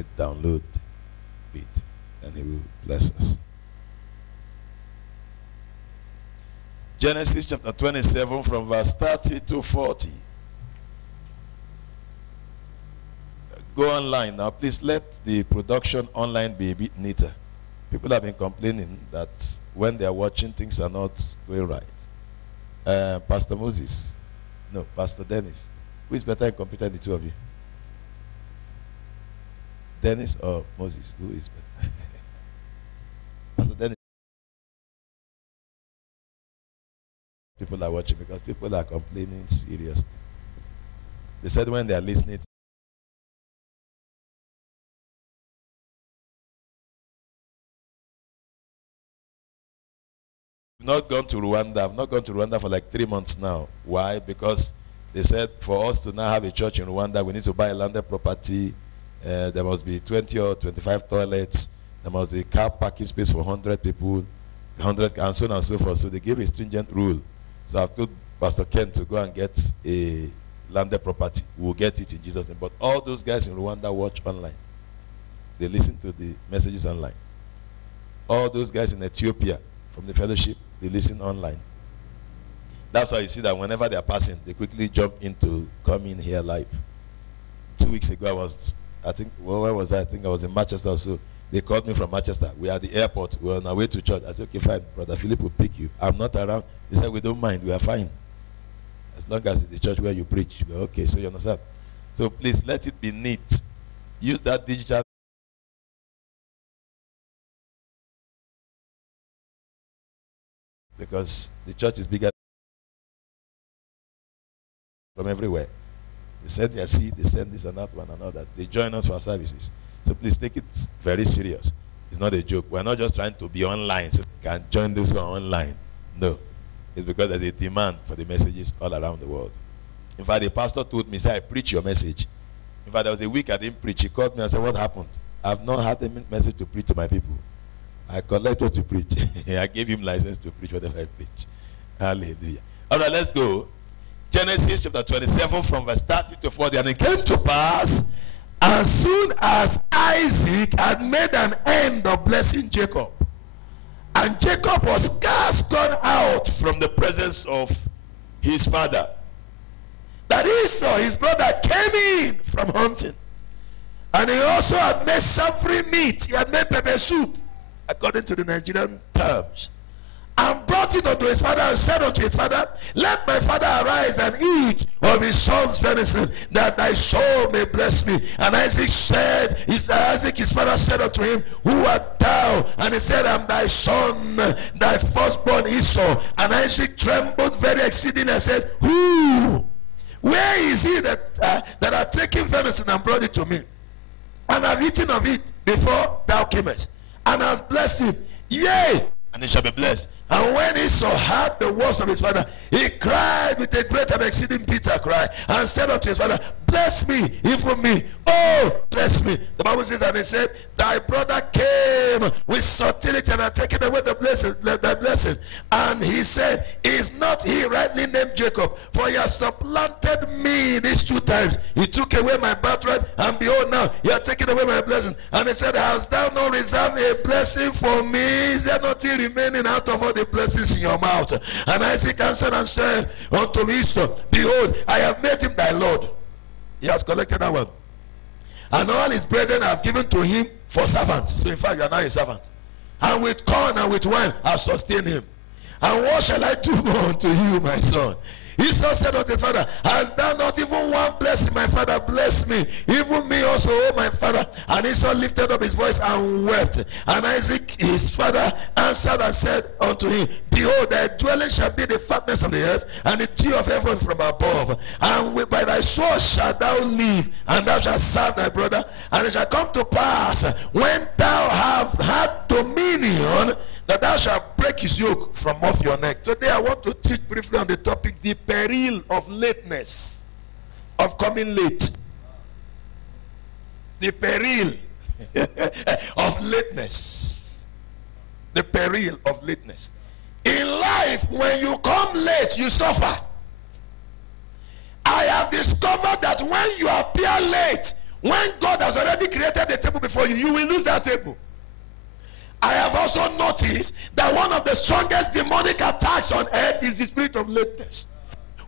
me download it, and he will bless us. Genesis chapter 27 from verse 30 to 40. Go online now. Please let the production online be a bit neater. People have been complaining that when they are watching, things are not going right. Pastor Moses. No, Pastor Dennis. Who is better in computer than the two of you? Dennis or Moses? Who is better? Pastor Dennis. People are watching because people are complaining seriously. They said when they are listening, I've not gone to Rwanda. I've not gone to Rwanda for like 3 months now. Why? Because they said for us to now have a church in Rwanda, we need to buy a landed property. There must be 20 or 25 toilets. There must be car parking space for 100 people, 100, and so on and so forth. So they gave a stringent rule. So I've told Pastor Ken to go and get a landed property. We'll get it in Jesus' name. But all those guys in Rwanda watch online. They listen to the messages online. All those guys in Ethiopia from the fellowship, they listen online. That's why you see that whenever they are passing, they quickly jump in to come in here live. 2 weeks ago, I think where was I? I think I was in Manchester. So they called me from Manchester. We are at the airport. We are on our way to church. I said, okay, fine. Brother Philip will pick you. I'm not around. He said, we don't mind. We are fine. As long as it's the church where you preach. We're okay. So you understand? So please let it be neat. Use that digital. Because the church is bigger from everywhere. They send their seed, they send this and that, one and all that. They join us for our services. So please take it very serious. It's not a joke. We're not just trying to be online so you can join those who are online. No. It's because there's a demand for the messages all around the world. In fact, the pastor told me, say, I preach your message. In fact, there was a week I didn't preach. He called me and said, what happened? I've not had a message to preach to my people. I collect what to preach. I gave him license to preach whatever I preach. Hallelujah. All right, let's go. Genesis chapter 27 from verse 30 to 40. And it came to pass, as soon as Isaac had made an end of blessing Jacob, and Jacob was cast gone out from the presence of his father, that Esau, his brother, came in from hunting. And he also had made savory meat. He had made pepper soup, according to the Nigerian terms, and brought it unto his father and said unto his father, let my father arise and eat of his son's venison, that thy soul may bless me. And Isaac, his father, said unto him, who art thou? And he said, I am thy son, thy firstborn Esau. And Isaac trembled very exceedingly and said, who? Where is he that hath taken venison and brought it to me? And I have eaten of it before thou camest, and hast blessed him, yea, and he shall be blessed. And when Esau heard the words of his father, he cried with a great and exceeding bitter cry, and said unto his father, bless me, even me, oh, bless me. The Bible says, and he said, thy brother came with subtlety and had taken away the blessing, thy blessing. And he said, is not he rightly named Jacob? For he has supplanted me these 2 times. He took away my birthright, and behold, now he has taken away my blessing. And he said, hast thou not reserved a blessing for me? Is there nothing remaining out of all the blessings in your mouth? And Isaac answered and said unto Esau, behold, I have made him thy Lord. He has collected that one. And all his brethren have given to him for servants. So in fact, you are now a servant. And with corn and with wine have sustained him. And what shall I do unto you, my son? Esau said unto his father, hast thou not even one blessing, my father? Bless me, even me also, O my father. And Esau lifted up his voice and wept. And Isaac his father answered and said unto him, behold, thy dwelling shall be the fatness of the earth, and the dew of heaven from above. And by thy sword shalt thou live, and thou shalt serve thy brother. And it shall come to pass, when thou have had dominion, that thou shalt break his yoke from off your neck. Today I want to teach briefly on the topic, the peril of lateness, of coming late. The peril of lateness. The peril of lateness. In life, when you come late, you suffer. I have discovered that when you appear late, When God has already created the table before you, you will lose that table. I have also noticed that one of the strongest demonic attacks on earth is the spirit of lateness.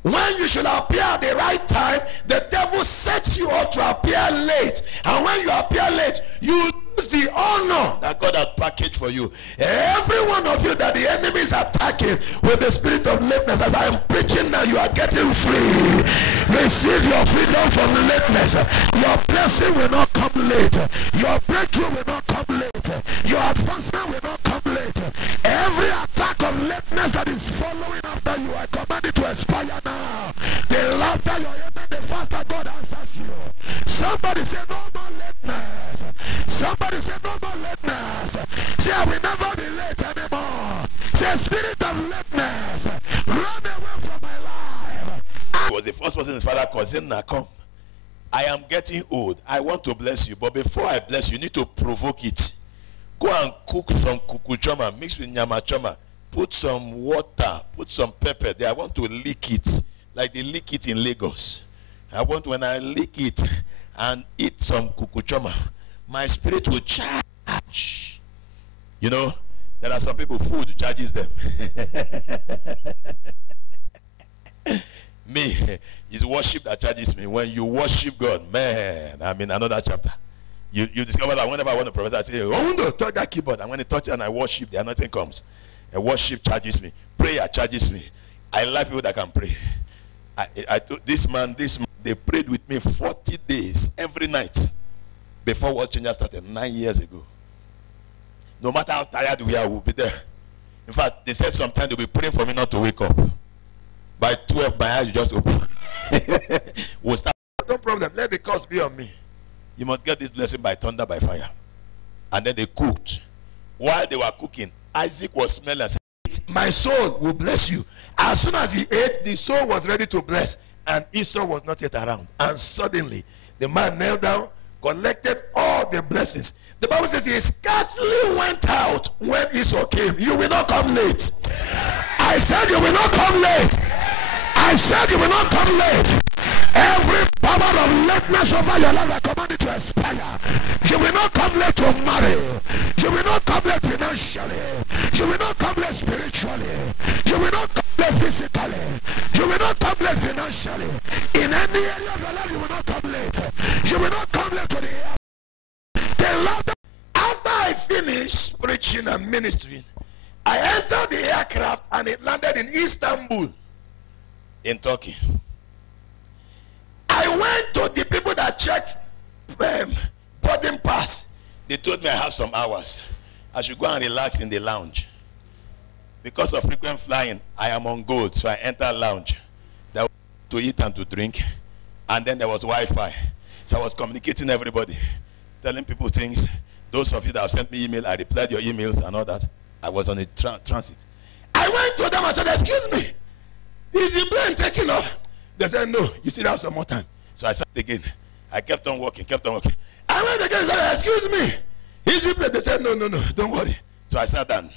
When you should appear at the right time, the devil sets you up to appear late. And when you appear late, you lose the honor that God has packaged for you. Every one of you that the enemy is attacking with the spirit of lateness, as I am preaching now, you are getting free. Receive your freedom from lateness. Your blessing will not come late. Your breakthrough will not come late. Your advancement will not come late. Every attack of lateness that is following after you, I command it to expire now. The louder your amen, the faster God answers you. Somebody say no more lateness. Somebody say no more lateness. Say I will never be late anymore. Say spirit of lateness, run away from my life. He was the first person his father called. He said, "Now come. I am getting old. I want to bless you. But before I bless you, you need to provoke it. Go and cook some kukuchoma, mix with nyamachoma. Put some water, put some pepper there. I want to lick it like they lick it in Lagos. I want when I lick it and eat some kukuchoma, my spirit will charge." You know, there are some people, food charges them. Me, it's worship that charges me. When you worship God, man, I'm in another chapter. You discover that whenever I want to prophesy, I say, "Oh no, touch that keyboard." And when I touch it and I worship, the anointing comes. And worship charges me. Prayer charges me. I like people that can pray. This man, they prayed with me 40 days every night before World Changer started 9 years ago. No matter how tired we are, we'll be there. In fact, they said sometimes they'll be praying for me not to wake up. By 12, my eyes just open. We'll start. No problem. Let the curse be on me. You must get this blessing by thunder, by fire. And then they cooked. While they were cooking, Isaac was smelling and said, "My soul will bless you." As soon as he ate, the soul was ready to bless. And Esau was not yet around. And suddenly, the man knelt down, collected all the blessings. The Bible says he scarcely went out when Esau came. You will not come late. I said you will not come late. I said you will not come late. Every power of lateness over your life, I command it to expire. You will not come late to marry. You will not come late financially. You will not come late spiritually. You will not come late physically. You will not come late financially. In any area of your life, you will not come late. You will not come late to the air. After I finished preaching and ministering, I entered the aircraft and it landed in Istanbul, in Turkey. I went to the people that checked boarding pass. They told me I have some hours. I should go and relax in the lounge. Because of frequent flying, I am on gold, so I entered lounge. There was to eat and to drink, and then there was Wi-Fi. So I was communicating everybody, telling people things. Those of you that have sent me email, I replied your emails and all that. I was on a transit. I went to them and said, "Excuse me, is the plane taking off?" They said, "No, you still have some more time." So I sat again. I kept on walking. I went again and said, "Excuse me, is the plane?" They said, No, don't worry." So I sat down.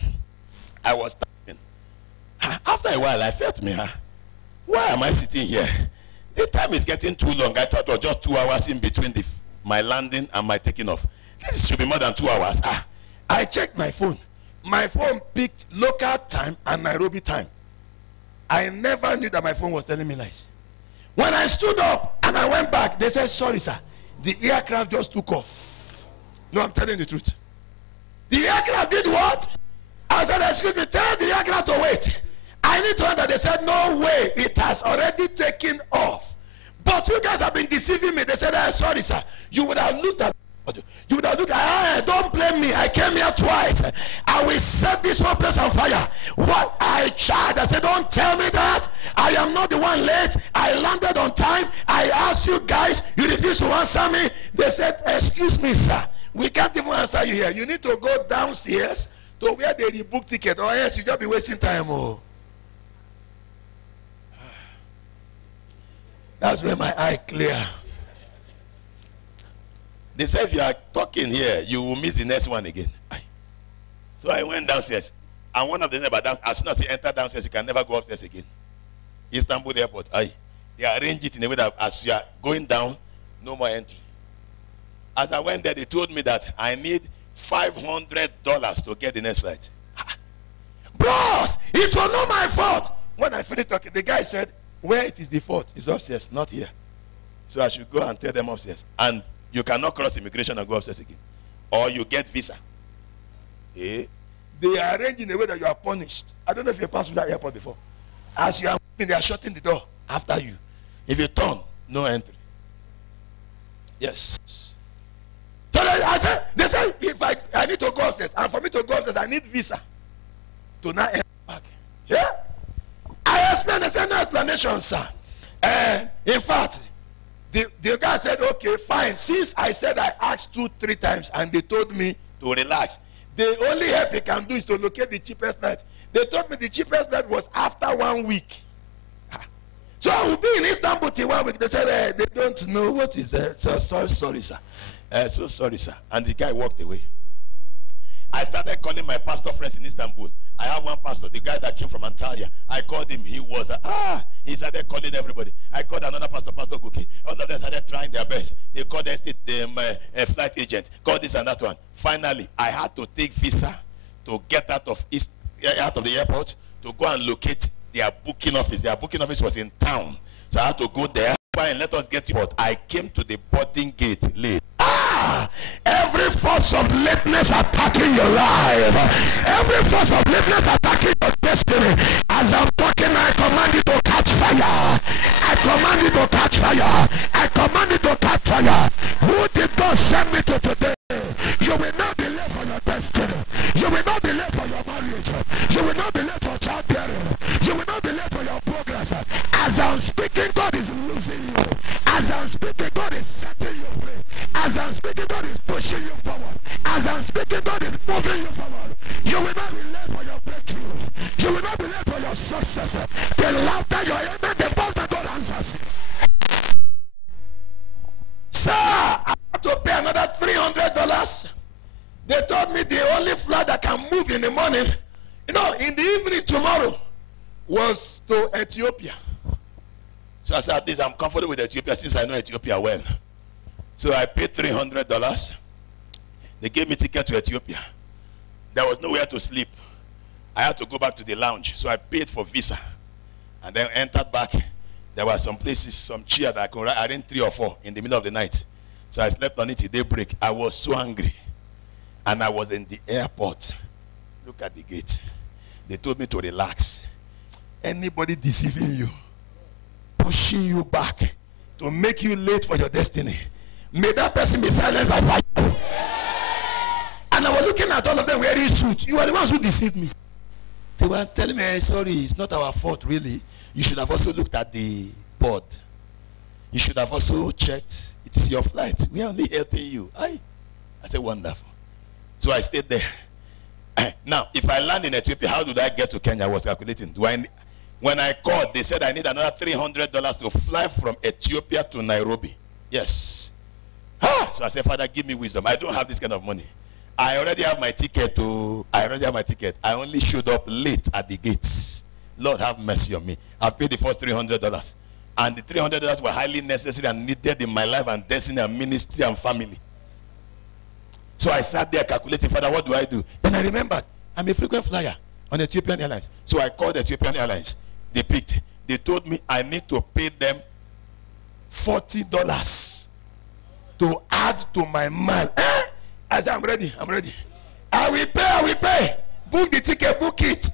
I was typing. After a while, I felt me, why am I sitting here? The time is getting too long. I thought it was just 2 hours in between my landing and my taking off. This should be more than 2 hours. I checked my phone. My phone picked local time and Nairobi time. I never knew that my phone was telling me lies. When I stood up and I went back, they said, "Sorry, sir, the aircraft just took off." No, I'm telling the truth. The aircraft did what? I said, "Excuse me, tell the aircraft to wait. I need to enter." They said, "No way, it has already taken off." But you guys have been deceiving me. They said, "Sorry, sir, you would have looked at don't blame me. I came here twice. I will set this whole place on fire." What I charged, I said, "Don't tell me that. I am not the one late. I landed on time. I asked you guys, you refused to answer me." They said, "Excuse me, sir, we can't even answer you here. You need to go downstairs to where they rebook ticket, or else you just be wasting time." Oh, that's where my eye clear. They said, "If you are talking here, you will miss the next one again." So I went downstairs. And one of them said, "But as soon as you enter downstairs, you can never go upstairs again." Istanbul airport. They arrange it in a way that as you are going down, no more entry. As I went there, they told me that I need $500 to get the next flight. Bros, it was not my fault. When I finished talking, the guy said, where it is the fault? It's upstairs, not here. So I should go and tell them upstairs. And you cannot cross immigration and go upstairs again. Or you get visa. They arrange in a way that you are punished. I don't know if you passed through that airport before. As you are moving, they are shutting the door after you. If you turn, no entry. Yes. So they say, if I need to go upstairs, and for me to go upstairs, I need visa to now enter back. Yeah? I explained, they said, no explanation, sir. In fact, the guy said, okay, fine. Since I said I asked 2-3 times, and they told me to relax, the only help he can do is to locate the cheapest flight. They told me the cheapest flight was after 1 week. So I will be in Istanbul till 1 week. They said, they don't know what is that. So sorry, sir. So sorry, sir. And the guy walked away. I started calling my pastor friends in Istanbul. I have one pastor, the guy that came from Antalya. I called him. He was, he started calling everybody. I called another pastor, Pastor Guki. All of them started trying their best. They called the flight agent, called this and that one. Finally, I had to take visa to get out of the airport to go and locate their booking office. Their booking office was in town. So I had to go there and let us get to port. I came to the boarding gate late. Every force of lateness attacking your life, every force of lateness attacking your destiny, as I'm talking, I command you to catch fire. I command you to catch fire. I command you to catch fire. Who did God send me to today? You will not be late for your destiny. You will not be late for your marriage. You will not be late for childbearing. You will not be late for your progress. As I'm speaking, God is losing you. As I'm speaking, God is setting you free. As I'm speaking, God is pushing you forward. As I'm speaking, God is moving you forward. You will not be late for your breakthrough. You will not be late for your success. The louder your amen, the faster God answers you. Sir, I have to pay another $300. They told me the only flight that can move in the morning, in the evening tomorrow, was to Ethiopia. So I said, at least I'm comfortable with Ethiopia since I know Ethiopia well. So I paid $300. They gave me ticket to Ethiopia. There was nowhere to sleep. I had to go back to the lounge. So I paid for visa. And then entered back. There were some places, some chair that I could arrange 3 or 4 in the middle of the night. So I slept on it till daybreak. I was so angry. And I was in the airport. Look at the gate. They told me to relax. Anybody deceiving you, pushing you back to make you late for your destiny, may that person be silenced by fire. And I was looking at all of them wearing suits. You are the ones who deceived me. They were telling me, hey, sorry, it's not our fault, really. You should have also looked at the board. You should have also checked. It is your flight. We are only helping you. I said, wonderful. So I stayed there. Now, if I land in Ethiopia, how do I get to Kenya? I was calculating. When I called, they said I need another $300 to fly from Ethiopia to Nairobi. Yes. So I said, Father, give me wisdom. I don't have this kind of money. I already have my ticket. I only showed up late at the gates. Lord, have mercy on me. I paid the first $300. And the $300 were highly necessary and needed in my life and destiny and ministry and family. So I sat there calculating, Father, what do I do? Then I remembered, I'm a frequent flyer on Ethiopian Airlines. So I called Ethiopian Airlines. They picked. They told me I need to pay them $40 to add to my mile. I said, I'm ready. I will pay. Book the ticket, book it.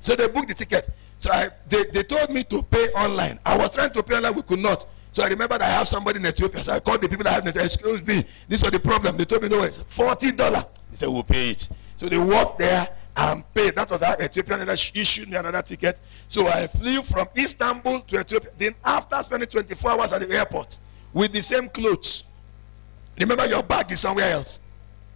So they booked the ticket. So they told me to pay online. I was trying to pay online, we could not. So I remembered I have somebody in Ethiopia. So I called the people that have in Ethiopia. Excuse me, this was the problem. They told me, no, it's $40. They said, we'll pay it. So they walked there and paid. That was how Ethiopian issued me another ticket. So I flew from Istanbul to Ethiopia. Then after spending 24 hours at the airport with the same clothes. Remember, your bag is somewhere else.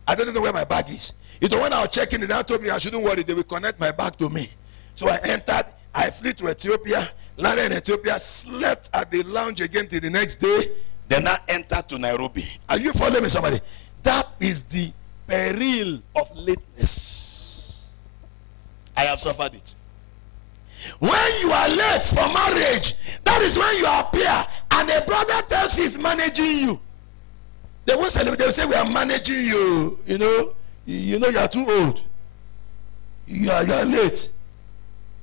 I don't know where my bag is. It was when I was checking it, they told me I shouldn't worry. They will connect my bag to me. So I entered. I flew to Ethiopia, landed in Ethiopia, slept at the lounge again till the next day. Then I entered to Nairobi. Are you following me, somebody? That is the peril of lateness. I have suffered it. When you are late for marriage, that is when you appear and a brother tells you he's managing you. They won't celebrate. They will say we are managing you. You know you are too old. You are late.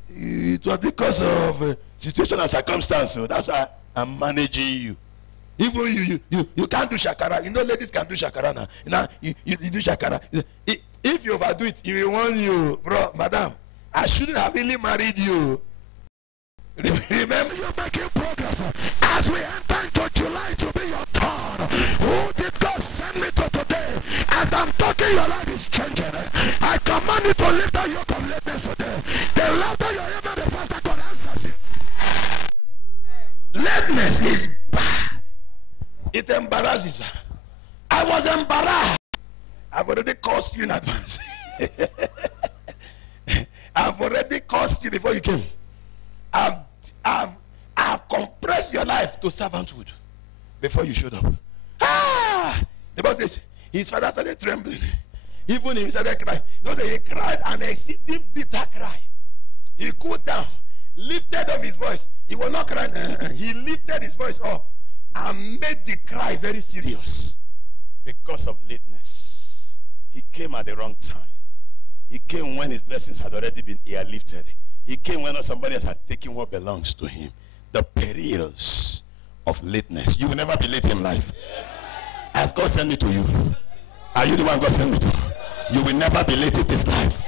It was because of situation and circumstance. So that's why I'm managing you. Even you can't do shakara. You know ladies can do shakara now. You do shakara. If you overdo it, he will warn you, bro, madam. I shouldn't have really married you. Remember, you're making progress. As we enter into July to be your turn, who did God send me to today? As I'm talking, your life is changing. I command you to lift out your lateness today. The louder you are, the faster God answers you. Lateness is bad. It embarrasses her. I was embarrassed. I've already cursed you in advance. I've already cursed you before you came. I've compressed your life to servanthood before you showed up. The boss says his father started trembling. Even he started crying. He cried an exceeding bitter cry. He cooled down, lifted up his voice. He was not crying. He lifted his voice up and made the cry very serious because of lateness. He came at the wrong time. He came when his blessings had already been airlifted. He came when somebody else had taken what belongs to him. The perils of lateness. You will never be late in life. As God sent me to you. Are you the one God sent me to? You will never be late in this life.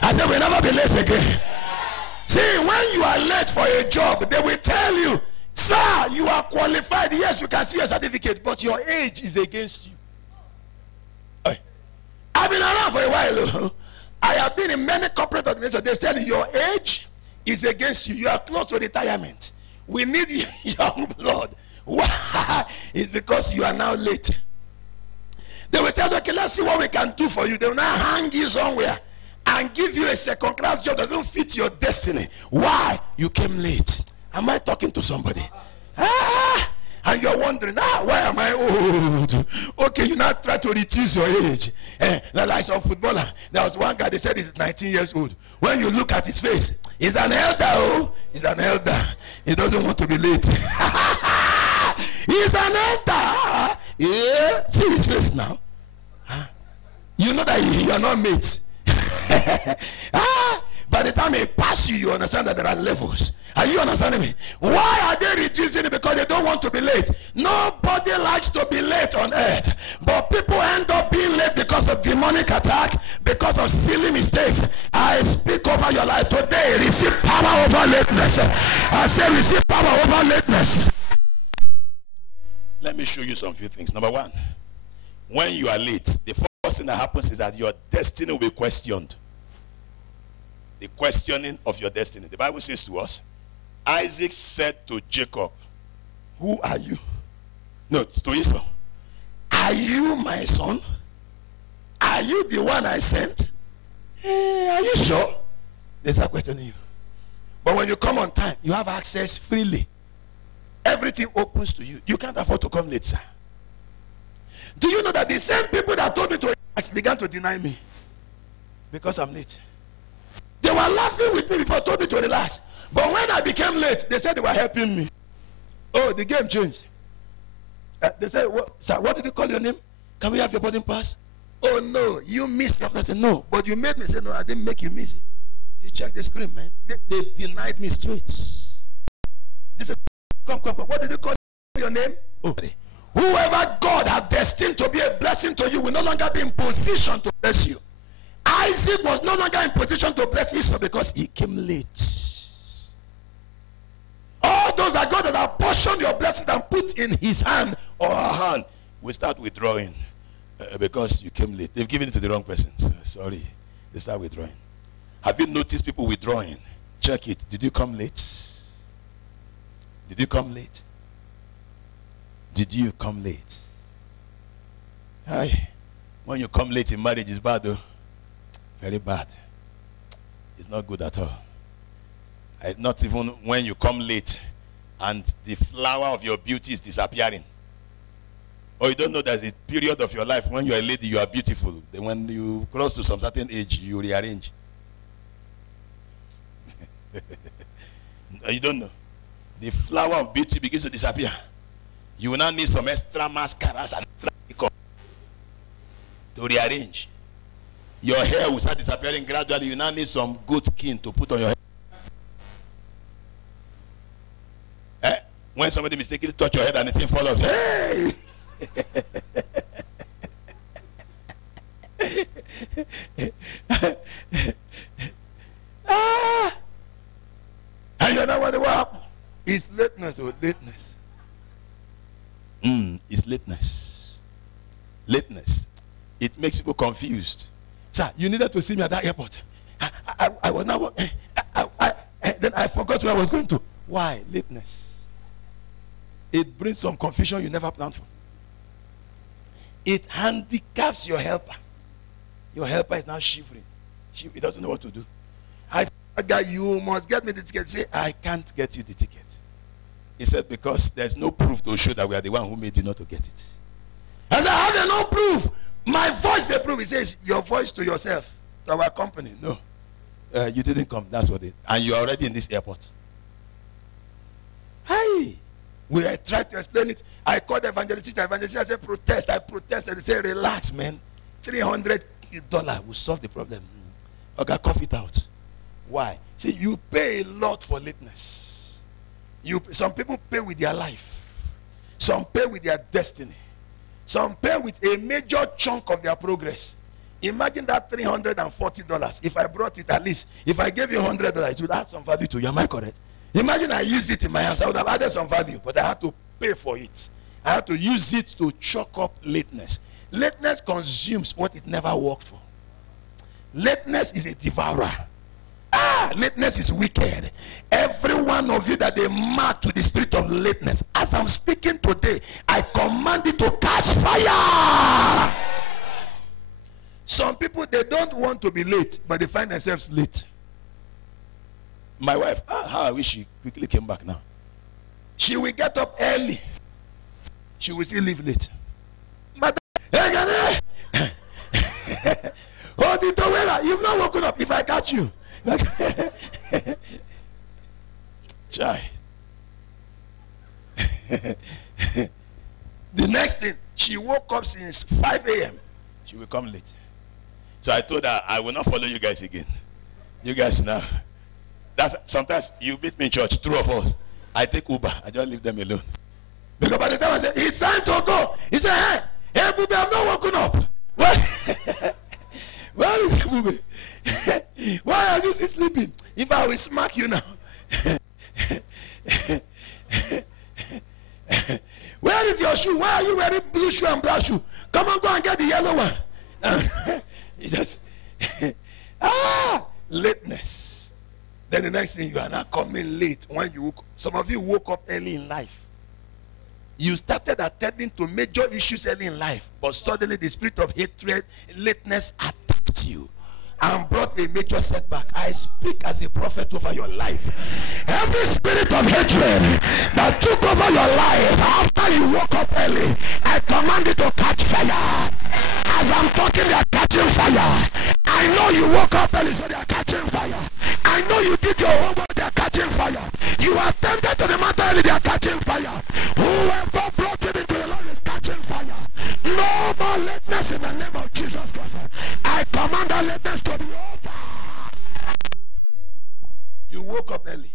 I said we'll never be late again. See, when you are late for a job, they will tell you, sir, you are qualified. Yes, you can see a certificate, but your age is against you. I've been around for a while. I have been in many corporate organizations. They tell you your age is against you. You are close to retirement. We need young blood. Why? It's because you are now late. They will tell you, okay, let's see what we can do for you. They will now hang you somewhere and give you a second-class job that doesn't fit your destiny. Why? You came late. Am I talking to somebody? And you're wondering, why am I old? Okay, you now try to reduce your age. Like some footballer, there was one guy, they said he's 19 years old. When you look at his face, he's an elder. He's an elder. He doesn't want to be late. He's an elder. Yeah, see his face now. You know that you are not mates. By the time he passes you, you understand that there are levels. Are you understanding me? Why are they reducing it? Because they don't want to be late. Nobody likes to be late on earth. But people end up being late because of demonic attack, because of silly mistakes. I speak over your life today. Receive power over lateness. I say receive power over lateness. Let me show you some few things. Number one, when you are late, the first thing that happens is that your destiny will be questioned. The questioning of your destiny. The Bible says to us, Isaac said to Jacob, who are you? No, to Esau. Are you my son? Are you the one I sent? Are you sure? They start questioning you. But when you come on time, you have access freely. Everything opens to you. You can't afford to come late, sir. Do you know that the same people that told me to relax began to deny me? Because I'm late. They were laughing with me before, told me to relax. But when I became late, they said they were helping me. Oh, the game changed. They said, sir, what did you call your name? Can we have your boarding pass? Oh, no, you missed your flight. I said, no, but you made me say, no, I didn't make you miss it. You check the screen, man. They denied me straight. They said, come. What did you call your name? Oh, whoever God has destined to be a blessing to you will no longer be in position to bless you. Isaac was no longer in position to bless Esau because he came late. All those that God has apportioned your blessing and put in his hand or her hand will start withdrawing because you came late. They've given it to the wrong person. Sorry. They start withdrawing. Have you noticed people withdrawing? Check it. Did you come late? Did you come late? Did you come late? Aye. When you come late in marriage, it's bad though. Very bad. It's not good at all. Not even when you come late and the flower of your beauty is disappearing. Or you don't know there's a period of your life when you're a lady, you are beautiful. Then when you cross to some certain age, you rearrange. You don't know. The flower of beauty begins to disappear. You will now need some extra mascaras and extra makeup to rearrange. Your hair will start disappearing gradually. You now need some goat skin to put on your head. When somebody mistakenly touch your head and the thing falls off, hey! And you know what happened? It's lateness or lateness. It's lateness. Lateness. It makes people confused. Sir, you needed to see me at that airport. I was now. Then I forgot where I was going to. Why? Lateness. It brings some confusion you never planned for. It handicaps your helper. Your helper is now shivering. He doesn't know what to do. I told you must get me the ticket. Say, I can't get you the ticket. He said, because there's no proof to show that we are the one who made you not to get it. I said, I have no proof. My voice, the proof. He says, your voice to yourself, to our company. No. You didn't come. That's what it is. And you are already in this airport. Hi. I tried to explain it. I called the evangelist. I said, protest. I protested. They said, relax, man. $300 will solve the problem. Okay, cough it out. Why? See, you pay a lot for lateness. Some people pay with their life. Some pay with their destiny. Some pay with a major chunk of their progress. Imagine that $340. If I brought it, at least, if I gave you $100, it would add some value to you. Am I correct? Imagine I used it in my house. I would have added some value, but I had to pay for it. I had to use it to chalk up lateness. Lateness consumes what it never worked for. Lateness is a devourer. Lateness is wicked. Every one of you that they mark to the spirit of lateness, as I'm speaking today, I command it to catch fire. Some people, they don't want to be late, but they find themselves late. My wife, how I wish she quickly came back now. She will get up early. She will still leave late. But oh, the Towela, you've not woken up. If I catch you. Chai. The next thing, she woke up since 5 a.m. She will come late. So I told her, I will not follow you guys again. You guys now. Sometimes you meet me in church, 2 of us. I take Uber. I just leave them alone. Because by the time I say, it's time to go. He said, hey, Bube, I've not woken up. What? Where is Bube? Why are you still sleeping? If I will smack you now. Where is your shoe? Why are you wearing blue shoe and black shoe? Come on, go and get the yellow one. He just lateness. Then the next thing, you are not coming late when you woke up. Some of you woke up early in life. You started attending to major issues early in life, but suddenly the spirit of hatred, lateness attacked you and brought a major setback. I speak as a prophet over your life. Every spirit of hatred that took over your life after you woke up early, I command it to catch fire. As I'm talking, they are catching fire. I know you woke up early, so they are catching fire. I know you did your homework, they are catching fire. You attended to the matter early, they are catching fire. Whoever brought it into the Lord is catching fire. No more lateness in the name of Jesus Christ. I command that lateness to be over. You woke up early.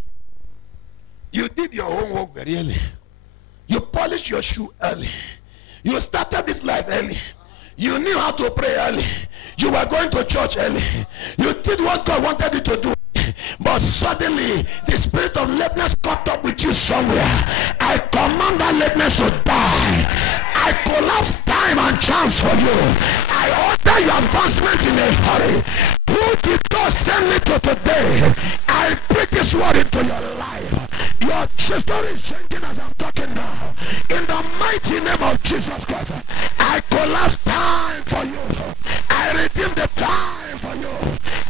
You did your homework very early. You polished your shoe early. You started this life early. You knew how to pray early. You were going to church early. You did what God wanted you to do. But suddenly, the spirit of lateness caught up with you somewhere. I command that lateness to die. I collapse time and chance for you. I order your advancement in a hurry. Who did God send me to today? I put this word into your life. Your story is changing as I'm talking now. In the mighty name of Jesus Christ, I collapse time for you. I redeem the time for you.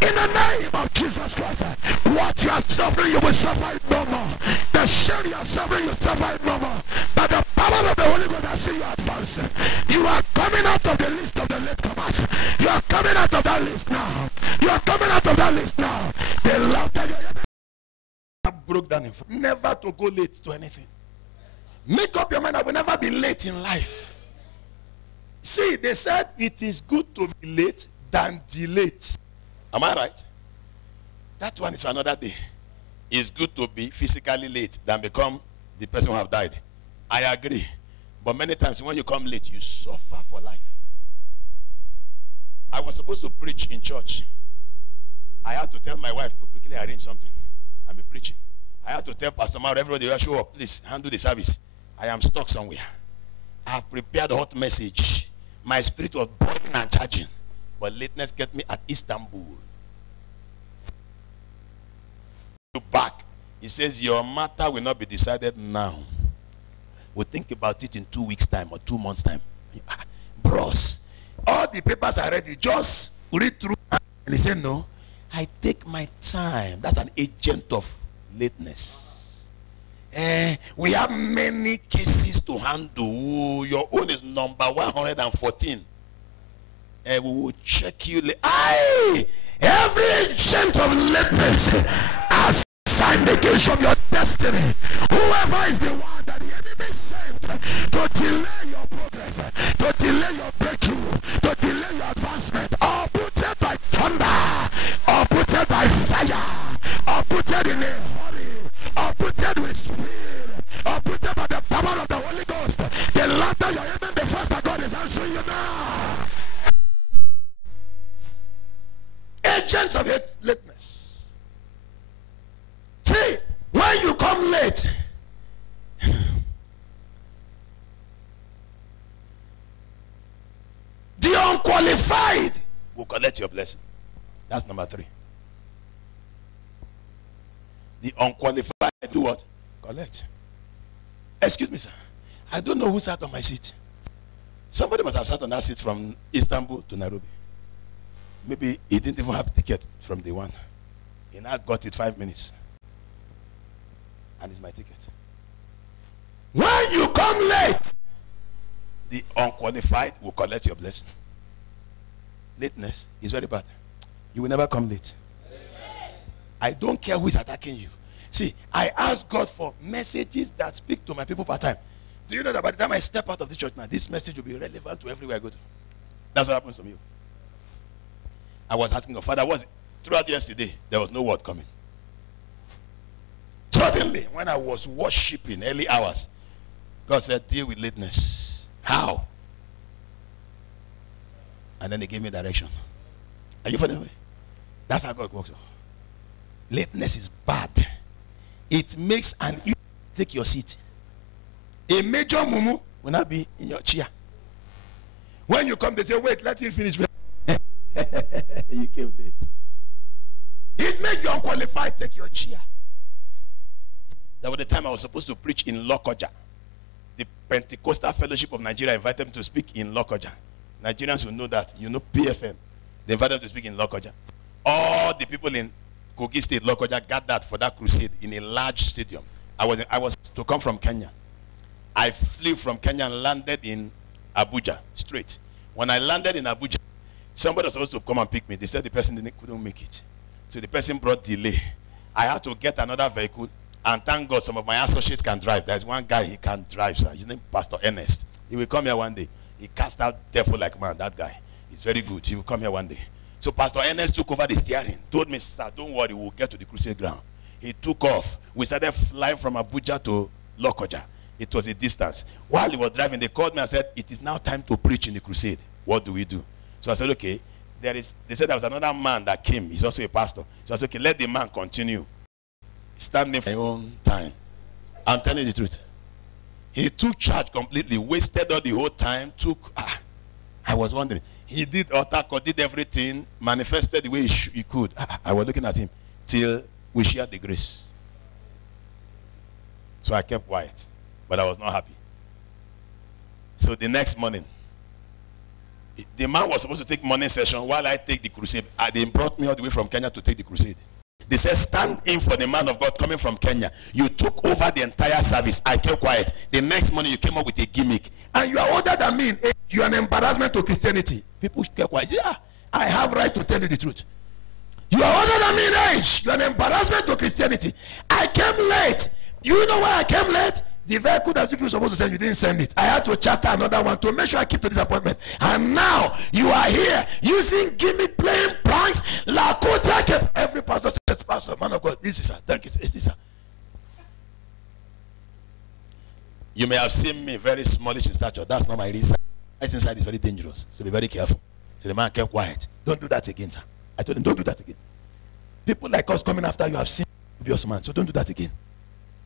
In the name of Jesus Christ, what you are suffering, you will suffer it no more. The shame you are suffering, you suffer it no more. By the power of the Holy Ghost, I see you advancing. You are coming out of the list of the latecomers. You are coming out of that list now. You are coming out of that list now. The love that you broke down in front. Never to go late to anything. Make up your mind, I will never be late in life. See, they said it is good to be late than delayed. Am I right? That one is for another day. It's good to be physically late than become the person who have died. I agree. But many times when you come late, you suffer for life. I was supposed to preach in church. I had to tell my wife to quickly arrange something and be preaching. I had to tell Pastor Mauro, everybody will show up, please handle the service. I am stuck somewhere. I have prepared a hot message. My spirit was boiling and charging. But lateness kept me at Istanbul. Back. He says, your matter will not be decided now. We'll think about it in 2 weeks' time or 2 months' time. Bros, all the papers are ready. Just read through. And he said, no, I take my time. That's an agent of lateness. We have many cases to handle. Your own is number 114. We will check you later. Every agent of lateness has signed the case of your destiny. Whoever is the one that the enemy sent to delay your progress, to delay your breakthrough, to delay your advancement, or put it by thunder, or put it by fire, or put it in a hurry, or put it with speed, or put it by the power of the Holy Ghost. The latter you're aiming, the first that God is answering you now. Agents of lateness. See, when you come late, the unqualified will collect your blessing. That's number 3. The unqualified do what? Collect. Excuse me, sir. I don't know who sat on my seat. Somebody must have sat on that seat from Istanbul to Nairobi. Maybe he didn't even have a ticket from day one. He now got it 5 minutes. And it's my ticket. When you come late, the unqualified will collect your blessing. Lateness is very bad. You will never come late. I don't care who is attacking you. See, I ask God for messages that speak to my people part time. Do you know that by the time I step out of the church now, this message will be relevant to everywhere I go to? That's what happens to me. I was asking God, Father, throughout yesterday, there was no word coming. Suddenly, when I was worshiping early hours, God said, deal with lateness. How? And then he gave me direction. Are you following me? That's how God works. Lateness is bad. It makes you take your seat. A major mumu will not be in your chair. When you come, they say, wait, let him finish. You came late. It makes you unqualified take your chair. There was the time I was supposed to preach in Lokoja. The Pentecostal Fellowship of Nigeria invited me to speak in Lokoja. Nigerians will know that. You know PFM. They invited me to speak in Lokoja. All the people in Kogi State, Lokoja, gathered for that crusade in a large stadium. I was to come from Kenya. I flew from Kenya and landed in Abuja straight. When I landed in Abuja, somebody was supposed to come and pick me. They said the person couldn't make it. So the person brought delay. I had to get another vehicle. And thank God some of my associates can drive. There's one guy, he can drive, sir. His name is Pastor Ernest. He will come here one day. He cast out devil like man, that guy. He's very good. He will come here one day. So Pastor Ernest took over the steering. Told me, sir, don't worry, we'll get to the crusade ground. He took off. We started flying from Abuja to Lokoja. It was a distance. While he was driving, they called me and said, it is now time to preach in the crusade. What do we do? So I said, okay. They said there was another man that came. He's also a pastor. So I said, okay, let the man continue. Standing for my own time. I'm telling you the truth. He took charge completely. Wasted all the whole time. I was wondering. He did altar call, did everything. Manifested the way he could. I was looking at him. Till we shared the grace. So I kept quiet. But I was not happy. So the next morning, the man was supposed to take morning session while I take the crusade. They brought me all the way from Kenya to take the crusade. They said, stand in for the man of God coming from Kenya. You took over the entire service. I kept quiet. The next morning you came up with a gimmick. And you are older than me. You are an embarrassment to Christianity. People kept quiet. Yeah, I have right to tell you the truth. You are older than me in age. You are an embarrassment to Christianity. I came late. You know why I came late? The vehicle that you were supposed to send, you didn't send it. I had to charter another one to make sure I keep to this appointment. And now you are here using gimmick, playing pranks. Every pastor says, Pastor, man of God, this is her. Thank you. It is her. You may have seen me very smallish in stature. That's not my reason. What's inside is very dangerous. So be very careful. So the man kept quiet. Don't do that again, sir. I told him, don't do that again. People like us coming after you have seen your man. So don't do that again.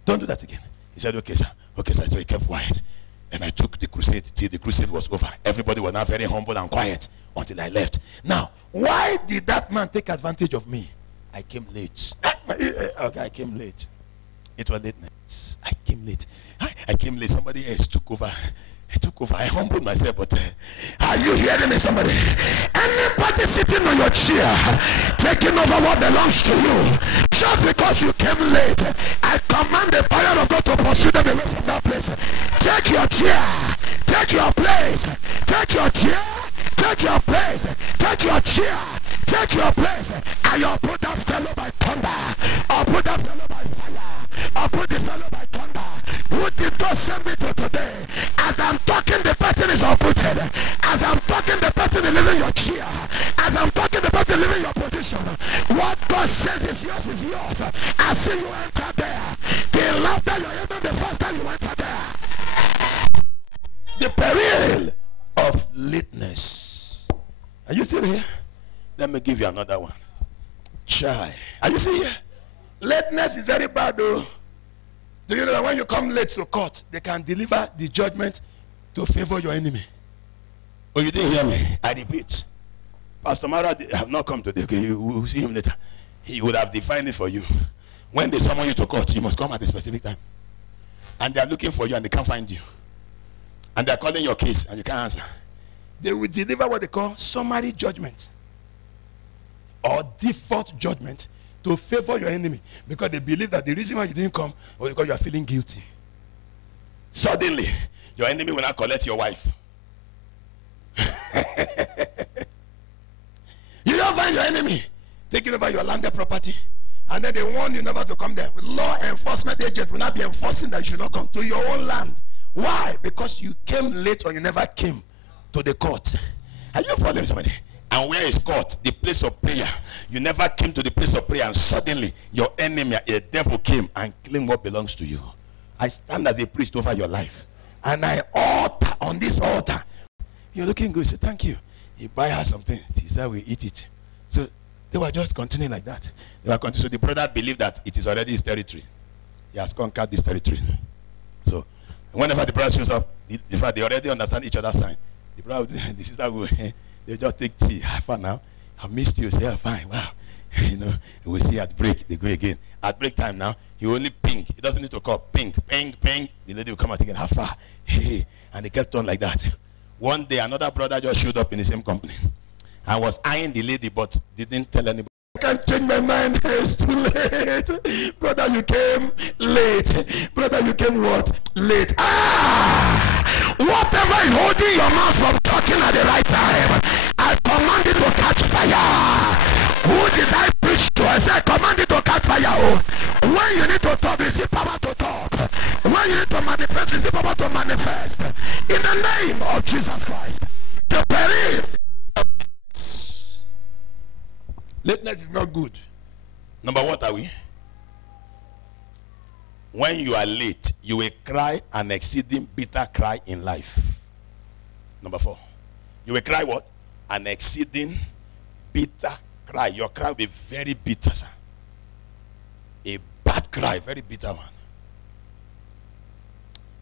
Don't do that again. He said, okay, sir. Okay, sir. So he kept quiet. And I took the crusade till the crusade was over. Everybody was now very humble and quiet until I left. Now, why did that man take advantage of me? I came late. Okay, I came late. It was lateness. I came late. I came late. Somebody else took over. I took over. I humbled myself, but are you hearing me, somebody? Anybody sitting on your chair, taking over what belongs to you, just because you came late, I command the fire of God to pursue them away from that place. Take your chair, take your place, take your chair, take your place, take your chair, take your place, and you'll put that fellow by thunder, or put that fellow by fire, or put the fellow by thunder. Who did God send me to today? As I'm talking, the person is uprooted. As I'm talking, the person is leaving your chair. As I'm talking, the person is leaving your position. What God says is yours is yours. I see you enter there. The laughter you heard the first time you enter there. The peril of lateness. Are you still here? let me give you another one. Try. Are you see here? Lateness is very bad though. Do you know that when you come late to court, they can deliver the judgment to favor your enemy? Oh, you didn't hear me? I repeat. Pastor Mara have not come today. Okay, you will see him later. He would have defined it for you. When they summon you to court, you must come at a specific time. And they are looking for you and they can't find you. And they are calling your case and you can't answer. They will deliver what they call summary judgment or default judgment to favor your enemy, because they believe that the reason why you didn't come was because you are feeling guilty. Suddenly, your enemy will not collect your wife. You don't find your enemy taking over your landed property, and then they warn you never to come there. Law enforcement agent will not be enforcing that you should not come to your own land. Why? Because you came late or you never came to the court. Are you following somebody? And where is court? The place of prayer. You never came to the place of prayer, and suddenly your enemy, a devil, came and claimed what belongs to you. I stand as a priest over your life, and I altar on this altar. You're looking good. Say thank you. He buy her something. He said we eat it. So they were just continuing like that. They were continuing. So the brother believed that it is already his territory. He has conquered this territory. So whenever the brother shows up, in fact, they already understand each other's sign. The brother, the sister will, they just take tea. How far now? I missed you. Say, yeah, fine. Wow. You know, we see at break, they go again. At break time now, he only ping. He doesn't need to call. Ping, ping, ping. The lady will come out again. How far? Hey. And they kept on like that. One day, another brother just showed up in the same company. I was eyeing the lady, but didn't tell anybody. I can't change my mind. It's too late. Brother, you came late. Brother, you came what? Late. Whatever is holding your mouth from talking at the right time, I command it to catch fire. Who did I preach to? I said, I command it to catch fire. Oh, when you need to talk, receive power to talk. When you need to manifest, receive power to manifest. In the name of Jesus Christ. The peril. Lateness is not good. Number what are we? When you are late, you will cry an exceeding bitter cry in life. Number 4. You will cry what? An exceeding bitter cry. Your cry will be very bitter, sir. A bad cry, very bitter one.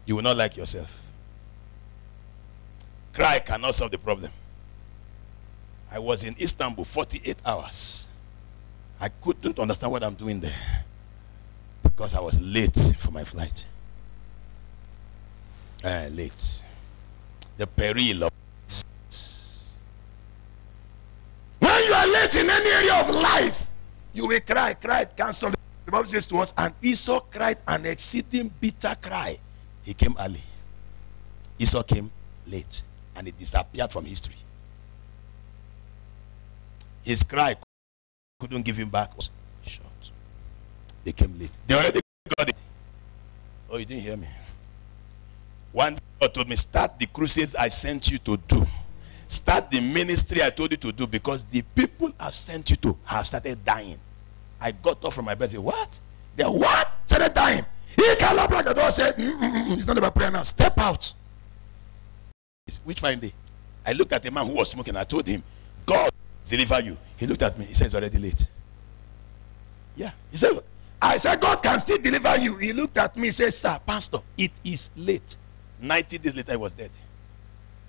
You will not like yourself. Cry cannot solve the problem. I was in Istanbul 48 hours. I couldn't understand what I'm doing there because I was late for my flight. Late. The peril of... When you are late in any area of life, you will cry. Cry can't solve it. The Bible says to us, and Esau cried an exceeding bitter cry. He came early. Esau came late, and he disappeared from history. His cry couldn't give him back. Short. They came late. They already got it. Oh, you didn't hear me. One day God told me, start the crusades I sent you to do. Start the ministry I told you to do, because the people I've sent you to have started dying. I got up from my bed and said, what? They're what? Started dying. He came up like the door said, it's not about prayer now. Step out. Which fine day? I looked at a man who was smoking. I told him, God deliver you. He looked at me. He said, it's already late. Yeah. He said, I said, God can still deliver you. He looked at me. He said, sir, pastor, it is late. 90 days later, he was dead.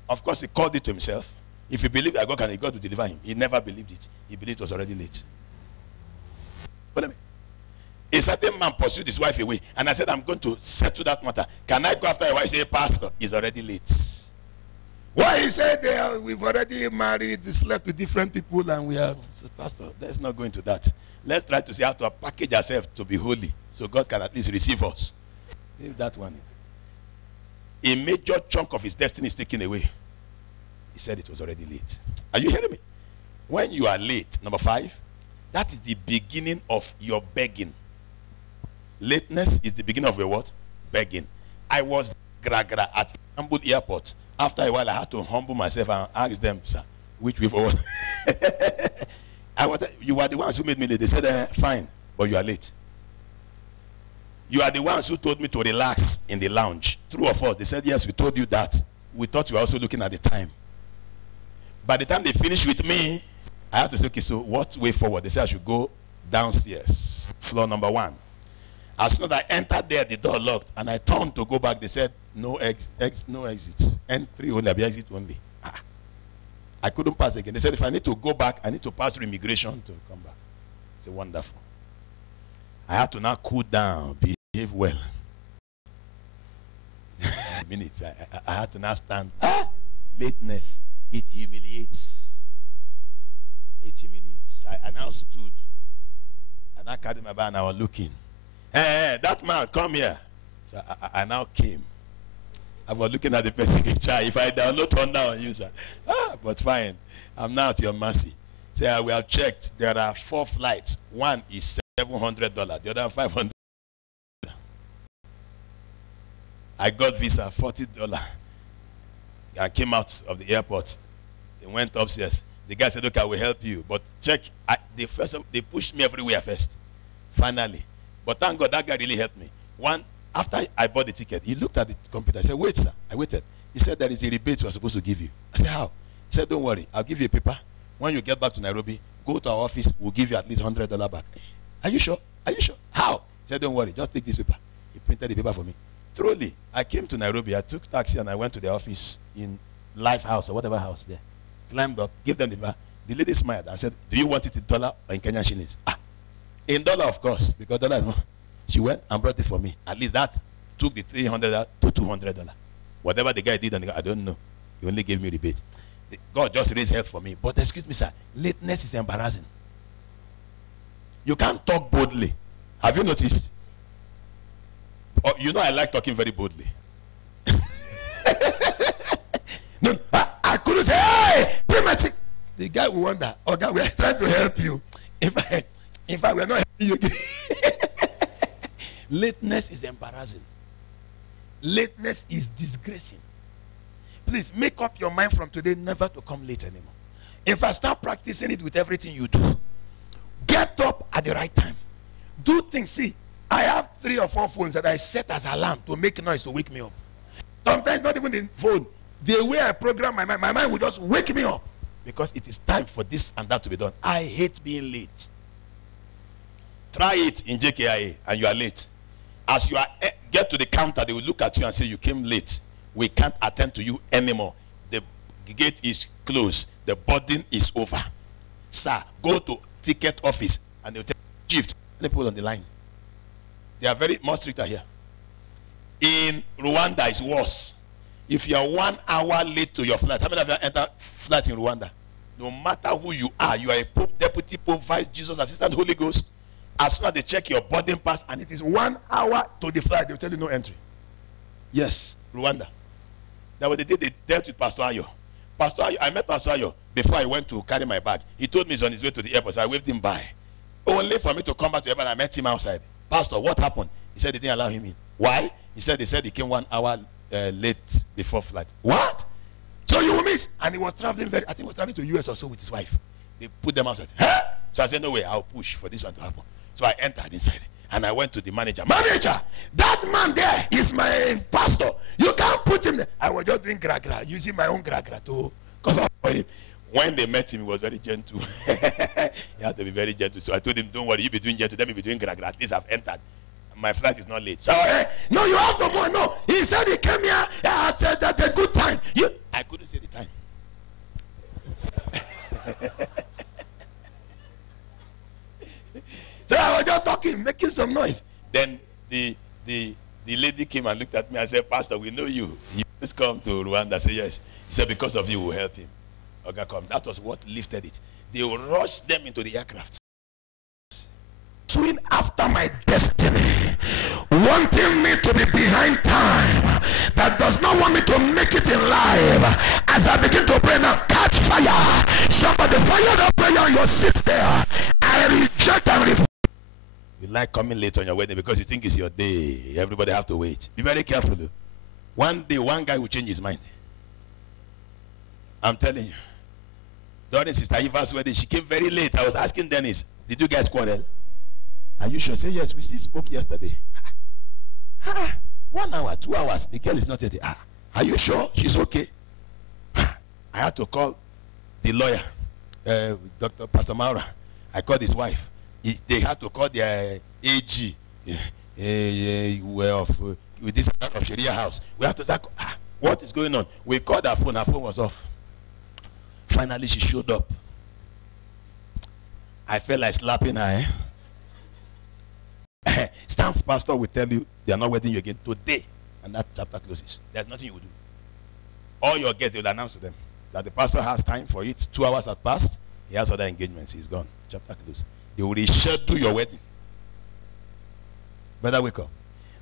Of course, he called it to himself. If he believed that God will deliver him, he never believed it. He believed it was already late. But a certain man pursued his wife away, and I said, I'm going to settle that matter. Can I go after your wife? He said, pastor, it's already late. Why? He said, we've already married, slept with different people, and we are. So, pastor, let's not go into that. Let's try to see how to package ourselves to be holy, so God can at least receive us. Leave that one. A major chunk of his destiny is taken away. He said it was already late. Are you hearing me? When you are late, number 5, that is the beginning of your begging. Lateness is the beginning of your what? Begging. I was gra-gra at Istanbul airport. After a while, I had to humble myself and ask them, sir, which way forward? You are the ones who made me late. They said, fine, but you are late. You are the ones who told me to relax in the lounge. True or false? They said, yes, we told you that. We thought you were also looking at the time. By the time they finished with me, I had to say, okay, so what way forward? They said I should go downstairs, floor number 1. As soon as I entered there, the door locked, and I turned to go back. They said, no exits. Entry only, exit only. I couldn't pass again. They said, if I need to go back, I need to pass through immigration to come back. It's wonderful. I had to now cool down, behave well. Minutes. I had to now stand. Lateness. It humiliates. It humiliates. I now stood. And I carried my bag and I was looking. Hey, that man, come here. So I now came. I was looking at the person. If I download thunder on you, sir. But fine. I'm now at your mercy. Say, we have checked. There are 4 flights. One is $700. The other $500. I got visa, $40. I came out of the airport. They went upstairs. The guy said, okay, I will help you. But check. They pushed me everywhere first. Finally. But thank God, that guy really helped me. After I bought the ticket, he looked at the computer. I said, wait, sir. I waited. He said, there is a rebate we're supposed to give you. I said, how? He said, don't worry. I'll give you a paper. When you get back to Nairobi, go to our office. We'll give you at least $100 back. Are you sure? Are you sure? How? He said, don't worry. Just take this paper. He printed the paper for me. Truly, I came to Nairobi. I took taxi and I went to the office in Life House or whatever house there. Climbed up, gave them the paper. The lady smiled and said, do you want it in dollar or in Kenyan shillings? In dollar, of course, because dollar is more. She went and brought it for me. At least that took the $300 to $200. Whatever the guy did, I don't know. He only gave me rebate. God just raised help for me. But excuse me, sir, lateness is embarrassing. You can't talk boldly. Have you noticed? You know I like talking very boldly. No, I couldn't say, hey, primitive. The guy will wonder, oh God, we are trying to help you. In fact, we're not helping you. Lateness is embarrassing. Lateness is disgracing. Please make up your mind from today never to come late anymore. If I start practicing it with everything you do, get up at the right time. Do things. See, I have 3 or 4 phones that I set as alarm to make noise to wake me up. Sometimes not even the phone. The way I program my mind will just wake me up. Because it is time for this and that to be done. I hate being late. Try it in JKIA and you are late. As you get to the counter, they will look at you and say, you came late. We can't attend to you anymore. The gate is closed. The boarding is over. Sir, go to ticket office and they will take shift. People on the line. They are very much stricter here. In Rwanda, it's worse. If you are 1 hour late to your flight, how many of you enter flight in Rwanda? No matter who you are a Pope, Deputy Pope, Vice Jesus, Assistant Holy Ghost, as soon as they check your boarding pass and it is 1 hour to the flight, they will tell you no entry. Yes, Rwanda. That was the day they dealt with Pastor Ayo. Pastor Ayo, I met Pastor Ayo before I went to carry my bag. He told me he's on his way to the airport, so I waved him by. Only for me to come back to the airport, I met him outside. Pastor, what happened? He said they didn't allow him in. Why? He said they said he came 1 hour late before flight. What? So you will miss. And he was traveling I think he was traveling to US or so with his wife. They put them outside. Huh? So I said, no way, I'll push for this one to happen. So I entered inside and I went to the manager. Manager, that man there is my pastor. You can't put him there. I was just doing gra using my own gra to cover for him. When they met him, he was very gentle. He had to be very gentle. So I told him, don't worry, you be doing gentle, let me be doing gra. At least I've entered. My flight is not late. So, no, you have to more. No, he said he came here at a good time. I couldn't say the time. So I was just talking, making some noise. Then the lady came and looked at me and said, Pastor, we know you. You just come to Rwanda. I said, yes. He said, because of you, we'll help him. Okay, come. That was what lifted it. They rushed them into the aircraft. Pursuing after my destiny, wanting me to be behind time, that does not want me to make it in life. As I begin to pray now, catch fire. Somebody fire that prayer on your seat there. I reject and refuse. You like coming late on your wedding because you think it's your day. Everybody have to wait. Be very careful though. One day, one guy will change his mind. I'm telling you. During Sister Eva's wedding, she came very late. I was asking Dennis, did you guys quarrel? Are you sure? Say yes, we still spoke yesterday. 1 hour, 2 hours, the girl is not yet. Are you sure? She's okay. I had to call the lawyer, Dr. Pastor Maura. I called his wife. They had to call their AG with this of Sharia house. We have to start. What is going on? We called her phone was off. Finally, she showed up. I felt like slapping her. Staff pastor will tell you they are not wedding you again today, and that chapter closes. There's nothing you will do. All your guests, they will announce to them that the pastor has time for it. 2 hours have passed. He has other engagements. He's gone. Chapter closed. They will reschedule your wedding. Better wake up.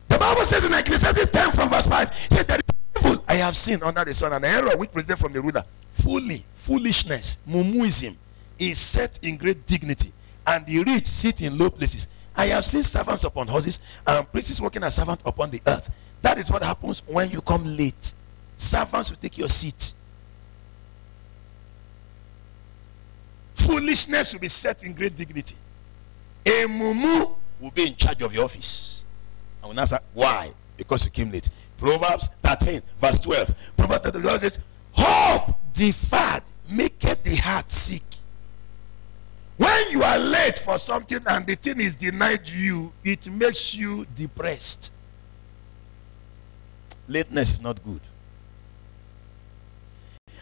The Bible says in Ecclesiastes 10 from verse 5, it said, there is evil I have seen under the sun, and an error which proceeded from the ruler. Foolishness, mumuism is set in great dignity, and the rich sit in low places. I have seen servants upon horses and princes working as servants upon the earth. That is what happens when you come late. Servants will take your seat. Foolishness will be set in great dignity. A mumu will be in charge of your office. I will answer, why? Because you came late. Proverbs 13, verse 12. Proverbs 13 says, hope deferred maketh the heart sick. When you are late for something and the thing is denied you, it makes you depressed. Lateness is not good.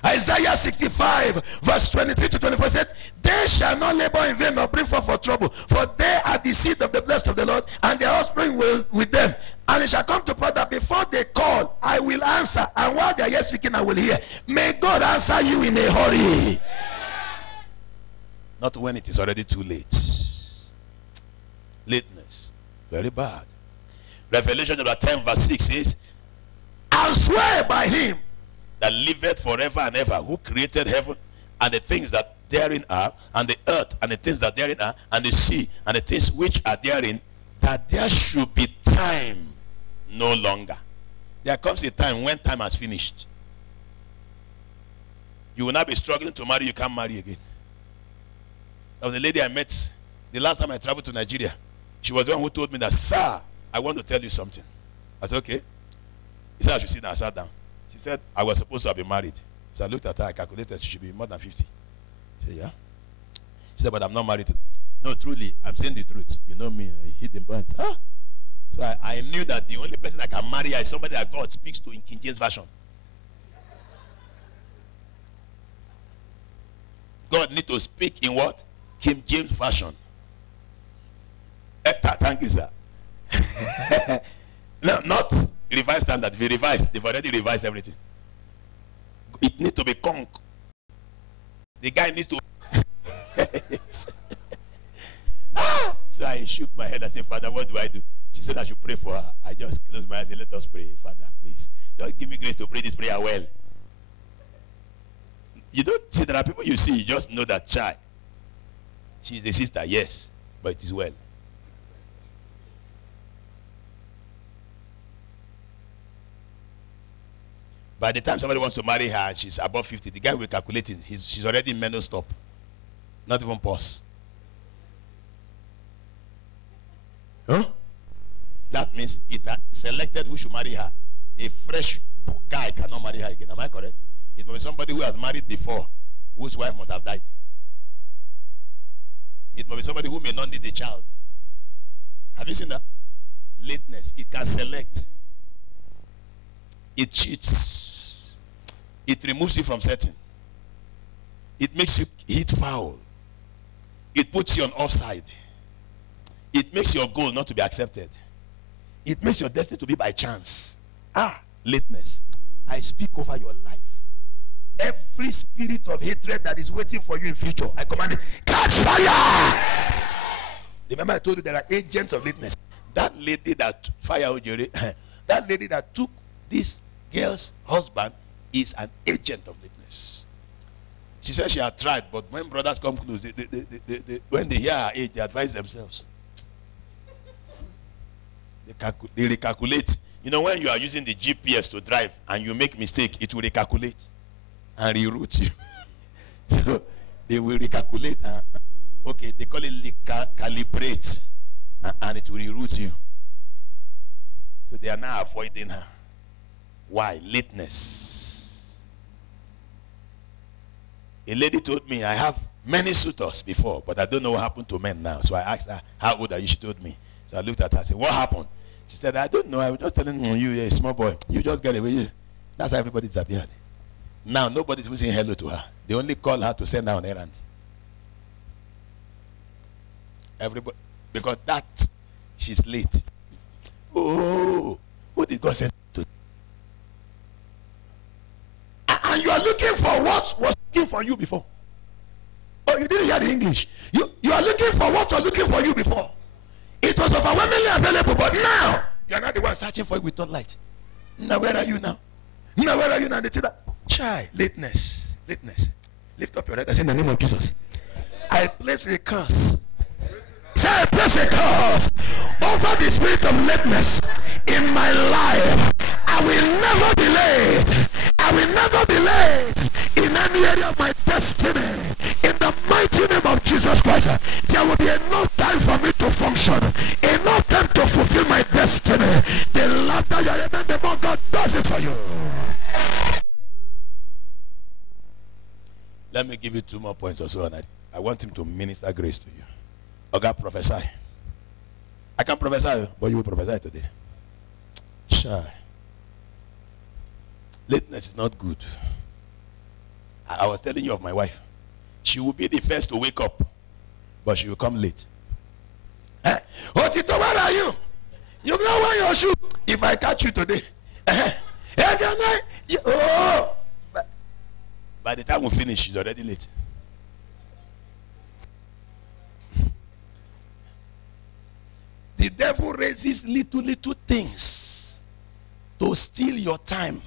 Isaiah 65 verse 23 to 24 says, they shall not labor in vain nor bring forth for trouble, for they are the seed of the blessed of the Lord, and their offspring will with them. And it shall come to pass that before they call, I will answer, and while they are yet speaking, I will hear. May God answer you in a hurry. Not when it is already too late. Lateness, very bad. Revelation chapter 10 verse 6 says, I'll swear by him that liveth forever and ever, who created heaven and the things that therein are, and the earth and the things that therein are, and the sea and the things which are therein, that there should be time no longer. There comes a time when time has finished. You will not be struggling to marry, you can't marry again. There was a lady I met the last time I traveled to Nigeria. She was the one who told me that, sir, I want to tell you something. I said, okay. He said I should sit down. I sat down. She said, I was supposed to have been married. So I looked at her, I calculated she should be more than 50. I said, yeah. She said, but I'm not married to. No, truly, I'm saying the truth. You know me, I hit the point. Huh? So I knew that the only person I can marry is somebody that God speaks to in King James Version. God need to speak in what? King James Version. Thank you, sir. No, not revised standard. If you revise, they've already revised everything. It needs to be conk. The guy needs to. So I shook my head and said, Father, what do I do? She said I should pray for her. I just closed my eyes and let us pray. Father, please, just give me grace to pray this prayer well. You don't see there are people you see, you just know that child. She's a sister, yes, but it is well. By the time somebody wants to marry her and she's above 50, the guy will calculate it. She's already in mental stop. Not even pause. Huh? That means it selected who should marry her. A fresh guy cannot marry her again. Am I correct? It must be somebody who has married before, whose wife must have died. It must be somebody who may not need a child. Have you seen that? Lateness. It can select. It cheats. It removes you from setting. It makes you hit foul. It puts you on offside. It makes your goal not to be accepted. It makes your destiny to be by chance. Lateness. I speak over your life. Every spirit of hatred that is waiting for you in future, I command it, catch fire! Remember I told you there are agents of lateness. That lady that that lady that took this girl's husband is an agent of lateness. She said she had tried, but when brothers come close, when they hear her age, they advise themselves. They recalculate. You know, when you are using the GPS to drive and you make mistake, it will recalculate and reroute you. So they will recalculate. Okay, they call it calibrate, and it will reroute you. So they are now avoiding her. Why? Lateness. A lady told me, I have many suitors before, but I don't know what happened to men now. So I asked her, how old are you? She told me. So I looked at her and said, what happened? She said, I don't know. I was just telling you, you're a small boy. You just get away. That's how everybody disappeared. Now, nobody's even saying hello to her. They only call her to send her on errand. Everybody, because that, she's late. Oh, who did God send to? And you are looking for what was looking for you before. Oh, you didn't hear the English. You are looking for what was looking for you before. It was overwhelmingly available, but now you are not the one searching for it with light. Now where are you now? Now where are you now? They say that, child, lateness. Lift up your head and say in the name of Jesus, I place a curse. Say I place a curse over the spirit of lateness in my life. I will never be late. I will never be late in any area of my destiny. In the mighty name of Jesus Christ, there will be enough time for me to function, enough time to fulfill my destiny. The later you are, the more God does it for you. Let me give you 2 more points or so, and I want him to minister grace to you. God, prophesy. I can prophesy, but you will prophesy today. Shy. Lateness is not good. I was telling you of my wife. She will be the first to wake up, but she will come late. Otito, where are you? You know where your shoe? If I catch you today, by the time we finish, she's already late. The devil raises little things to steal your time.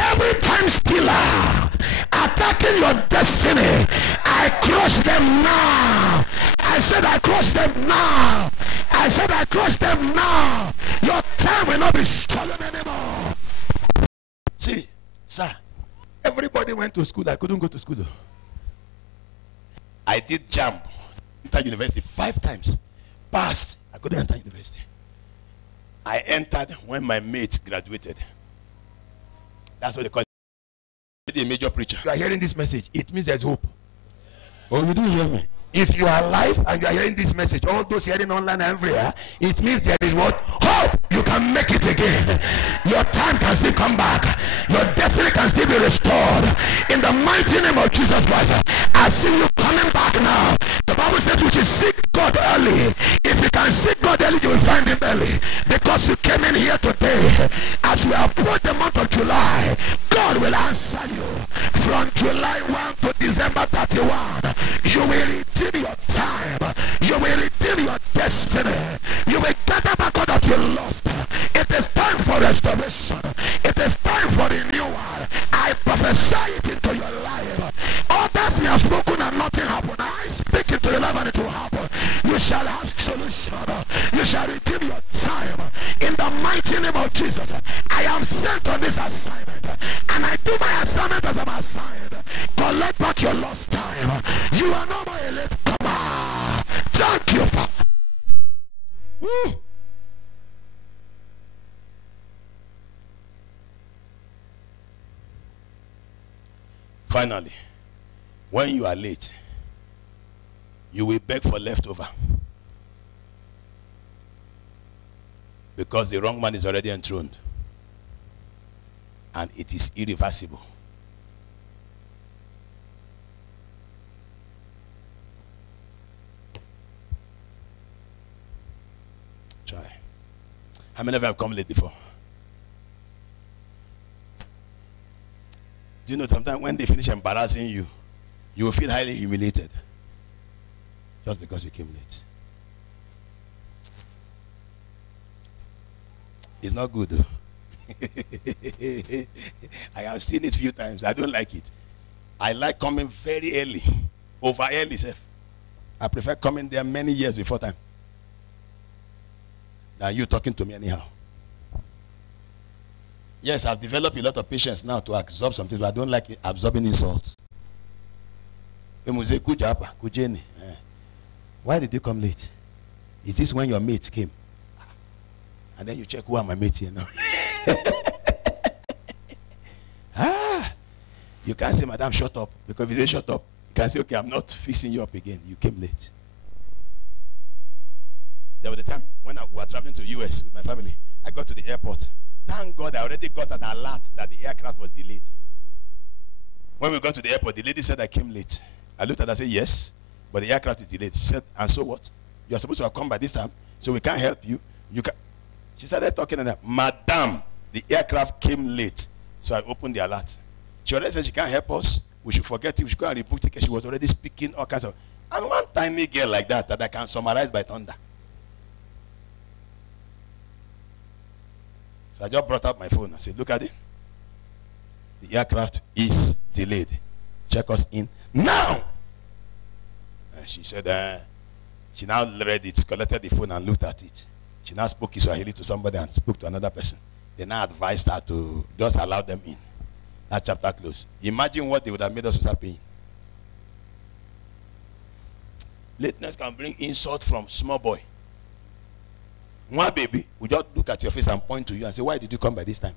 Every time stealer attacking your destiny, I crush them now. I said I crush them now. I said I crush them now. Your time will not be stolen anymore. See, sir, everybody went to school. I couldn't go to school though. I did jump, enter university 5 times. Passed. I couldn't enter university. I entered when my mate graduated. That's what they call it. A major preacher. You are hearing this message. It means there's hope. Oh, you didn't hear me. If you are alive and you are hearing this message, all those hearing online and everywhere, it means there is what? Hope! You can make it again. Your time can still come back. Your destiny can still be restored. In the mighty name of Jesus Christ, I see you coming back now. The Bible says we should seek God early. If you can seek God early, you will find him early. Because you came in here today. As we approach the month of July, God will answer you. From July 1 to December 31, you will redeem your time. You will redeem your destiny. You will gather back all that you lost. It is time for restoration. It is time for renewal. I prophesy it into your life. Others may have spoken and nothing happened. I speak into your life and it will happen. You shall have solution. You shall redeem your time. In the mighty name of Jesus, I am sent on this this assignment, and I do my assignment as I'm assigned. Collect back your lost time. You are not my elite. Come on. Thank you, Father. Finally, when you are late, you will beg for leftover. Because the wrong man is already enthroned. And it is irreversible. Try. How many of you have come late before? Do you know sometimes when they finish embarrassing you, you will feel highly humiliated. Just because you came late. It's not good though. I have seen it a few times. I don't like it. I like coming very early. Over early, sir. I prefer coming there many years before time than you talking to me anyhow. Yes, I've developed a lot of patience now to absorb something, but I don't like absorbing insults. Why did you come late? Is this when your mates came? And then you check, who are my mates here now? You can't say, madam, shut up. Because if they shut up, you can say, okay, I'm not fixing you up again. You came late. There was a time when I was traveling to the US with my family. I got to the airport. Thank God I already got an alert that the aircraft was delayed. When we got to the airport, the lady said I came late. I looked at her and said, yes, but the aircraft is delayed. She said, and so what? You are supposed to have come by this time, so we can't help you. You can. She started talking and madam, the aircraft came late. So I opened the alert. She already said she can't help us. We should forget it. We should go and rebook ticket. She was already speaking all kinds of. And one tiny girl like that I can summarize by thunder. So I just brought up my phone and said, look at it. The aircraft is delayed. Check us in now. And she said, she now read it, collected the phone and looked at it. She now spoke Kiswahili to somebody and spoke to another person. They now advised her to just allow them in. That chapter closed. Imagine what they would have made us start paying. Lateness can bring insult from small boy. One baby will just look at your face and point to you and say, why did you come by this time?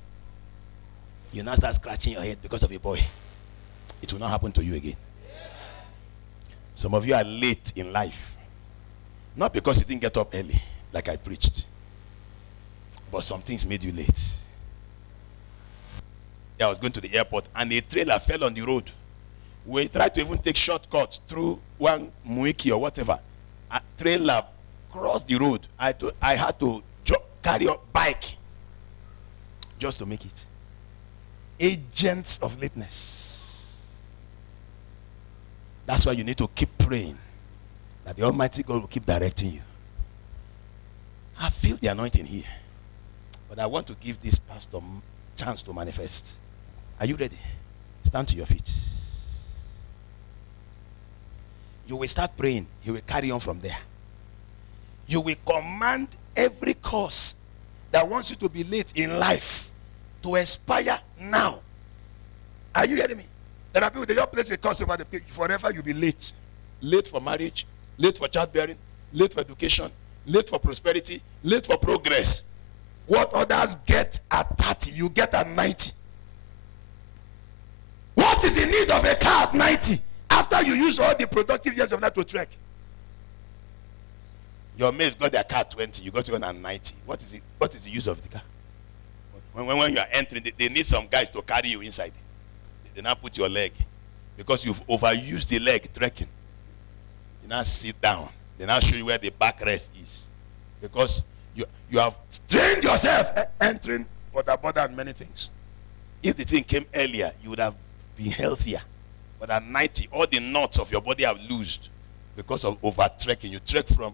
You now start scratching your head because of a boy. It will not happen to you again. Some of you are late in life. Not because you didn't get up early, like I preached. But some things made you late. I was going to the airport and a trailer fell on the road. We tried to even take shortcuts through one Muiki or whatever. A trailer crossed the road. I had to carry a bike just to make it. Agents of lateness. That's why you need to keep praying that the Almighty God will keep directing you. I feel the anointing here. But I want to give this pastor chance to manifest. Are you ready? Stand to your feet. You will start praying. He will carry on from there. You will command every cause that wants you to be late in life to expire now. Are you hearing me? There are people, they just place a curse over the page. Forever you'll be late. Late for marriage, late for childbearing, late for education, late for prosperity, late for progress. What others get at 30, you get at 90. What is the need of a car at 90 after you use all the productive years of that to trek? Your mates got their car at 20, you got to one at 90. What is the use of the car? When you are entering, they need some guys to carry you inside. They now put your leg. Because you've overused the leg trekking. You now sit down. They now show you where the backrest is. Because you have strained yourself entering border and many things. If the thing came earlier, you would have been healthier. But at 90, all the knots of your body have loosed because of over trekking. You trek from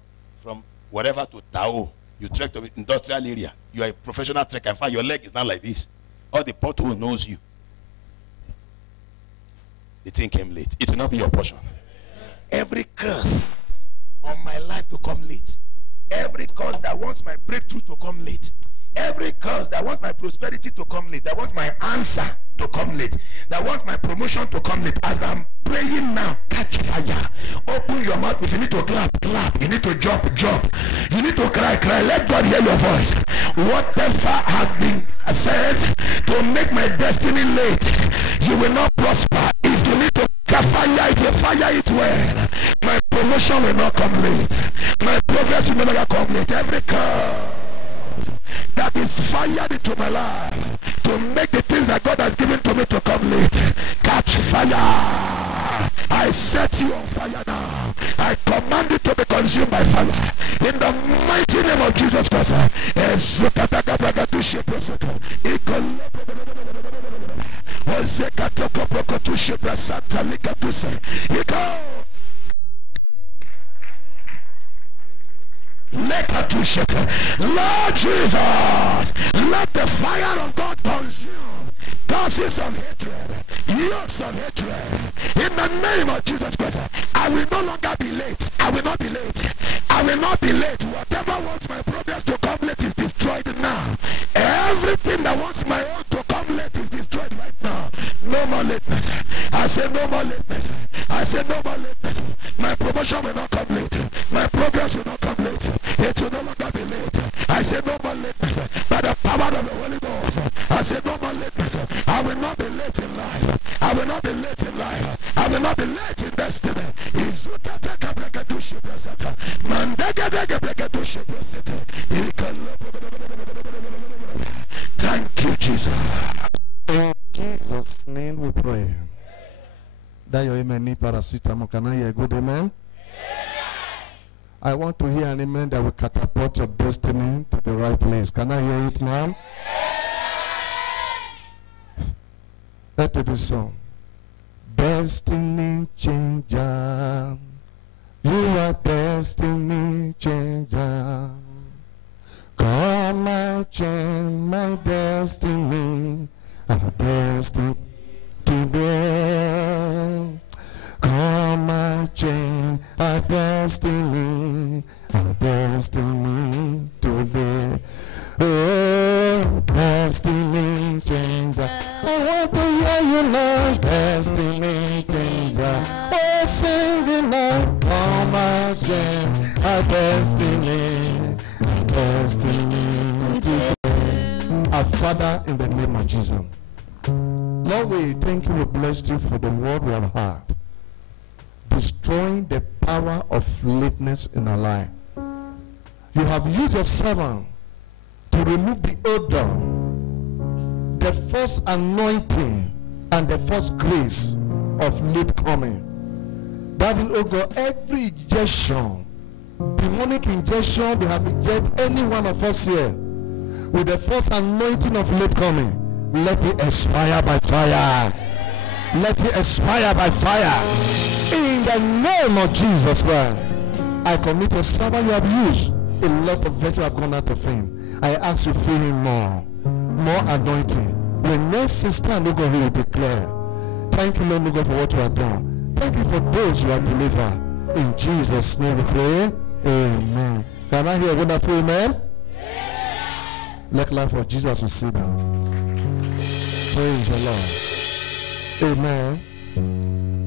wherever to Tao. You trek to the industrial area. You are a professional trekker. In fact, your leg is not like this. All the pothole knows you. The thing came late. It will not be your portion. Every curse on my life to come late. Every curse that wants my breakthrough to come late. Every curse that wants my prosperity to come late, that wants my answer to come late, that wants my promotion to come late, as I'm praying now, catch fire. Open your mouth. If you need to clap, clap. You need to jump, jump. You need to cry, cry. Let God hear your voice. Whatever has been said to make my destiny late, you will not prosper. If you need to fire it, you fire it well. My promotion will not come late. My progress will never come late. Every curse that is fired into my life to make the things that God has given to me to come late, catch fire. I set you on fire now. I command it to be consumed by fire in the mighty name of Jesus Christ. Lord Jesus, let the fire of God consume causes of hatred, yokes of hatred, in the name of Jesus Christ. I will no longer be late. I will not be late. I will not be late. Whatever wants my progress to come late is destroyed now. Everything that wants my own to come late is destroyed right now. No more lateness. I say no more lateness. I say no more lateness. My promotion will not come late. My progress will not come late. It will no longer be late. I say no more lateness. By the power of the Holy Ghost, I say no more lateness. I will not be late in life. I will not be late in life. I will not be late in destiny. Thank you, Jesus. In Jesus' name we pray. That your amen need paracetamol. Can I hear a good amen? I want to hear an amen that will catapult your destiny to the right place. Can I hear it now? Let's do this song. Destiny changer. You are destiny changer. Come and change my destiny. Our destiny today. Come and change our destiny. Our destiny today. Oh, destiny changer. I want to hear you now. Destiny changer. Oh, sing it now. Come and change our destiny. Our destiny today. Our Father, in the name of Jesus. Lord, we thank you, we bless you for the word we have heard. Destroying the power of lateness in our life. You have used your servant to remove the odor, the false anointing, and the false grace of late coming. That will, oh God, every injection, demonic injection, they have injected any one of us here with the false anointing of late coming. Let it expire by fire. Let it expire by fire. In the name of Jesus Christ, I commit your servant you have used. A lot of virtue have gone out of him. I ask you, fill him more anointing. When next sister and God will declare, thank you, Lord God, for what you have done. Thank you for those you have delivered. In Jesus' name we pray. Amen. Can I hear a wonderful amen? Let life for Jesus to sit down. Praise the Lord. Amen.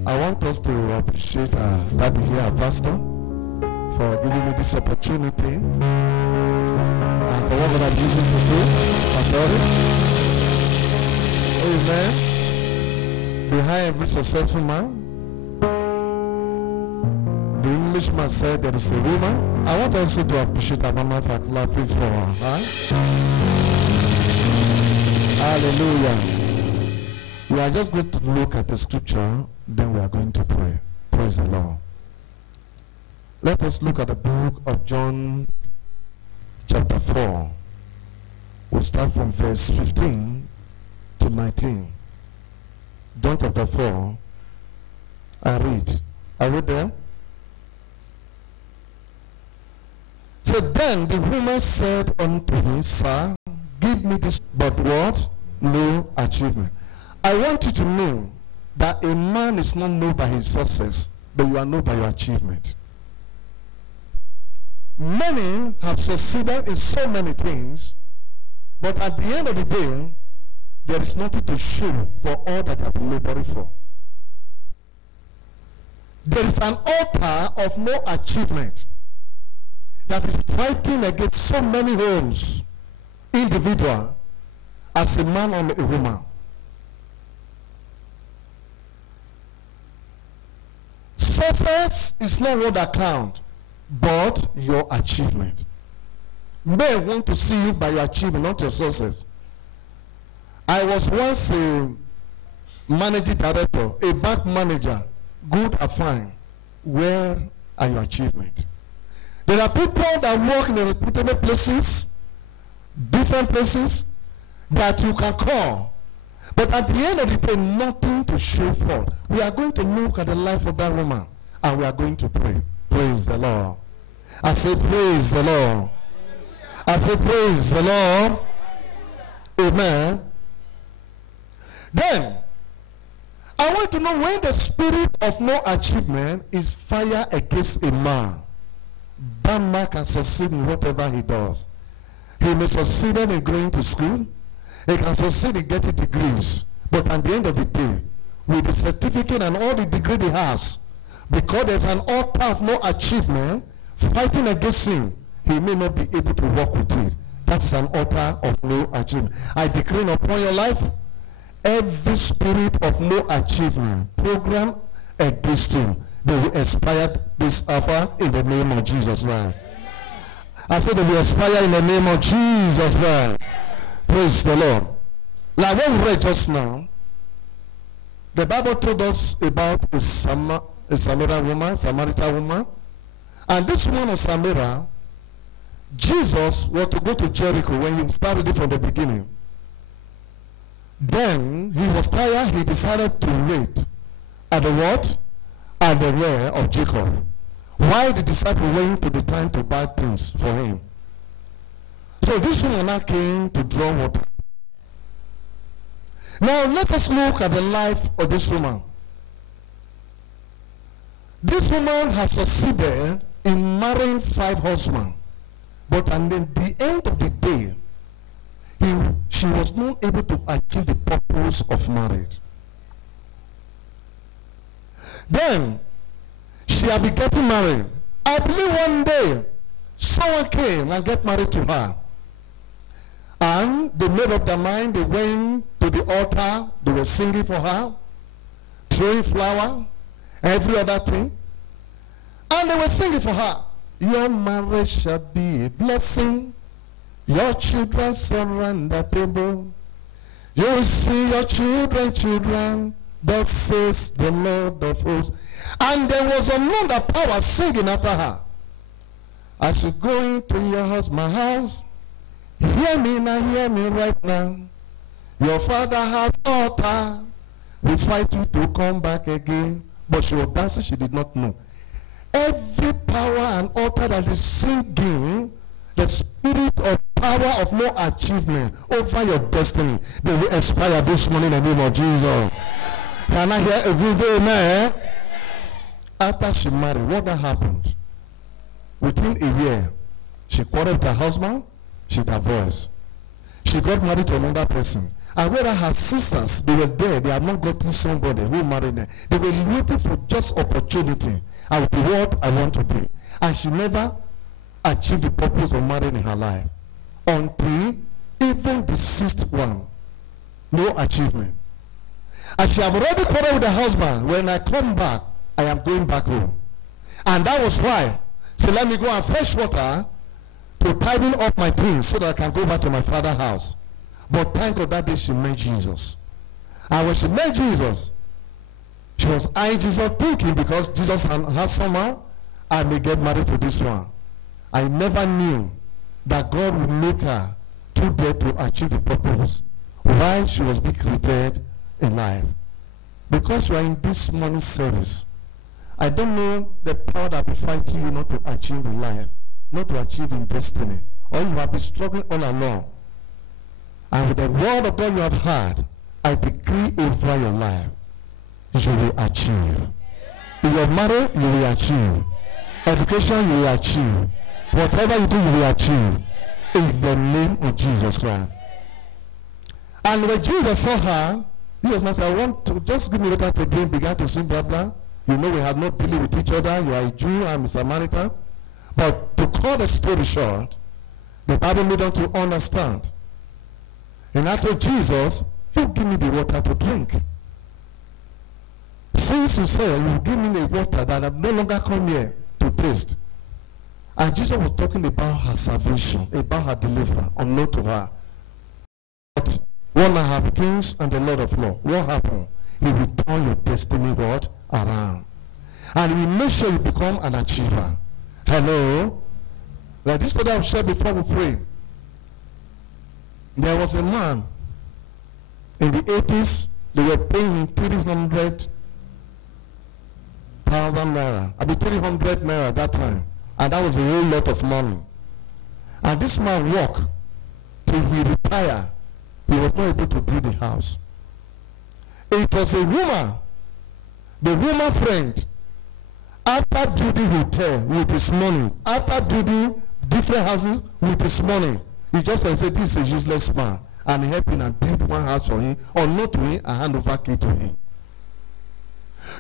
I want us to appreciate Daddy here, our pastor, for giving me this opportunity and for what God has used him to do. Amen. Behind every successful man, the Englishman said there is a woman. I want also to appreciate our mama for clapping for her. Hallelujah. We are just going to look at the scripture, then we are going to pray. Praise the Lord. Let us look at the book of John chapter 4. We'll start from verse 15 to 19. John chapter 4. I read. Are we there? So then the woman said unto him, Sir, give me this, but what? No achievement. I want you to know that a man is not known by his success, but you are known by your achievement. Many have succeeded in so many things, But at the end of the day, there is nothing to show for all that they have been laboring for. There is an altar of no achievement that is fighting against so many homes, individual, as a man or a woman. Success is not what that counts, but your achievement. Men want to see you by your achievement, not your success. I was once a managing director, a bank manager, good and fine. Where are your achievements? There are people that work in reputable places, different places, that you can call. But at the end of the day, nothing to show for. We are going to look at the life of that woman, and we are going to pray. Praise the Lord. I say, praise the Lord. I say, praise the Lord. Amen. Then, I want to know when the spirit of no achievement is fire against a man. That man can succeed in whatever he does. He may succeed in going to school. He can succeed in getting degrees. But at the end of the day, with the certificate and all the degree he has, because there's an altar of no achievement fighting against him, he may not be able to work with it. That is an altar of no achievement. I decree upon your life, every spirit of no achievement program against him, they will expire this hour in the name of Jesus Christ. I said they will expire in the name of Jesus Christ. Praise the Lord. Like what we read just now, the Bible told us about a Samaritan woman, and this woman of Samaria, Jesus was to go to Jericho when he started it from the beginning. Then he was tired. He decided to wait at the what? At the rear of Jacob. Why the disciple went to the time to buy things for him? So this woman now came to draw water. Now let us look at the life of this woman. This woman has succeeded in marrying 5 husbands. But at the end of the day, she was not able to achieve the purpose of marriage. Then, she had been getting married. I believe one day, someone came and got married to her. And they made up their mind, they went to the altar, they were singing for her, throwing flower, every other thing. And they were singing for her. Your marriage shall be a blessing. Your children surround the table. You will see your children, thus says the Lord of hosts. And there was another power singing after her. As you go into your husband's house, hear me now, hear me right now. Your father has altar. We fight you to come back again. But she was dancing, she did not know. Every power and altar that is singing, the spirit of power of no achievement over your destiny, they will expire this morning in the name of Jesus. Can I hear a good amen? After she married, what that happened? Within a year, she quarreled with her husband, she divorced. She got married to another person. And whether her sisters, they were there, they had not gotten somebody who married them. They were waiting for just opportunity. I will be what I want to be. And she never achieved the purpose of marrying in her life. Until even the 6th one, no achievement. And she have already quarreled with her husband. When I come back, I am going back home. And that was why. So let me go and fetch water to tidy up my things so that I can go back to my father's house. But thank God that day she met Jesus. And when she met Jesus, she was eyeing Jesus, thinking because Jesus has somehow, I may get married to this one. I never knew that God would make her too dead to achieve the purpose why she was being created in life. Because you are in this morning service, I don't know the power that will fight you not to achieve in life, not to achieve in destiny, or you have been struggling all along. And with the word of God you have heard, I decree over your life, you will achieve. In your marriage, you will achieve. Education, you will achieve. Whatever you do, you will achieve. In the name of Jesus Christ. And when Jesus saw her, Jesus said, I want to just give me water to drink, began to sing, blah, blah. You know, we have no dealing with each other. You are a Jew, I'm a Samaritan. But to cut the story short, the Bible made them to understand. And I told Jesus, you give me the water to drink. Since you say you give me the water that I've no longer come here to taste. And Jesus was talking about her salvation, about her deliverance, unknown to her. But 1.5 kings and the Lord of Law. What happened? He will turn your destiny what? Around. And he will make sure you become an achiever. Hello? Like this story I've shared before we pray. There was a man in the 80s, they were paying him 300,000 naira. I mean 300 naira at that time. And that was a whole lot of money. And this man worked till he retired. He was not able to build the house. It was a woman, the woman friend, after building hotel with his money, after building different houses with his money, he just said, this is a useless man. And he helped him and built one house for him, or not to him, and hand over key to him.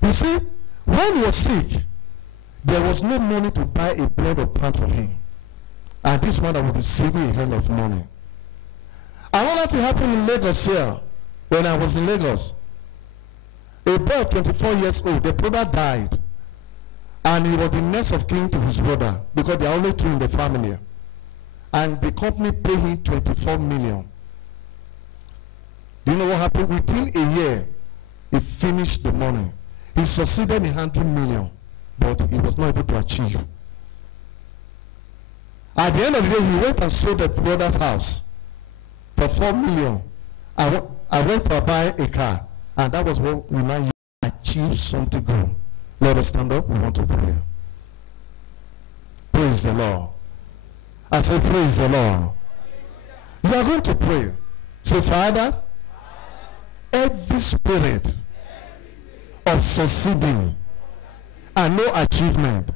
You see, when he was sick, there was no money to buy a plot of land for him. And this man was receiving a hell of money. Another thing happened in Lagos here, when I was in Lagos. A boy, 24 years old, the brother died. And he was the next of kin to his brother, because they are only two in the family. And the company paid him 24 million. Do you know what happened? Within a year, he finished the money. He succeeded in handling million, but he was not able to achieve. At the end of the day, he went and sold the brother's house for 4 million. I went to buy a car, and that was what we now achieve something good. Let us stand up. We want to pray. Praise the Lord. I say, praise the Lord. You are going to pray. Say, Father, every spirit of succeeding and no achievement,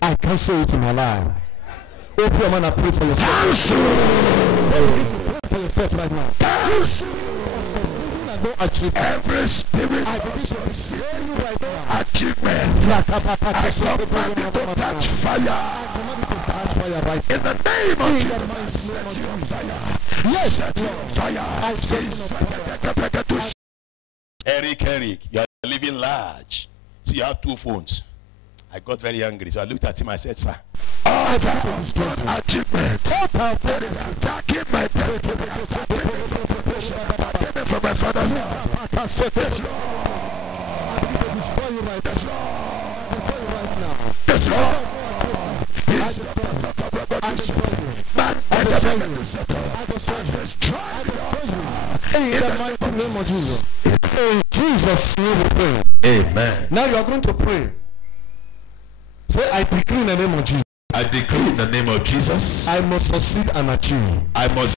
I cancel it in my life. Open your mind and pray for yourself. Cancel! Pray for yourself right now. Cancel! No achievement. Every spirit of succeeding right now. Achievement. I command it to touch fire. Right. In the name of Jesus, set you on fire. Yes, set you on fire. Eric, you are living large. See, you have 2 phones. I got very angry, so I looked at him. I said, sir, Achievement. That is attacking my destiny. Attacking from my father's house. Yes, Lord. Yes, Lord. In the mighty name of Jesus. In Jesus' name we pray. Amen. Now you are going to pray. Say, I decree in the name of Jesus. I decree in the name of Jesus. I must succeed and achieve. I must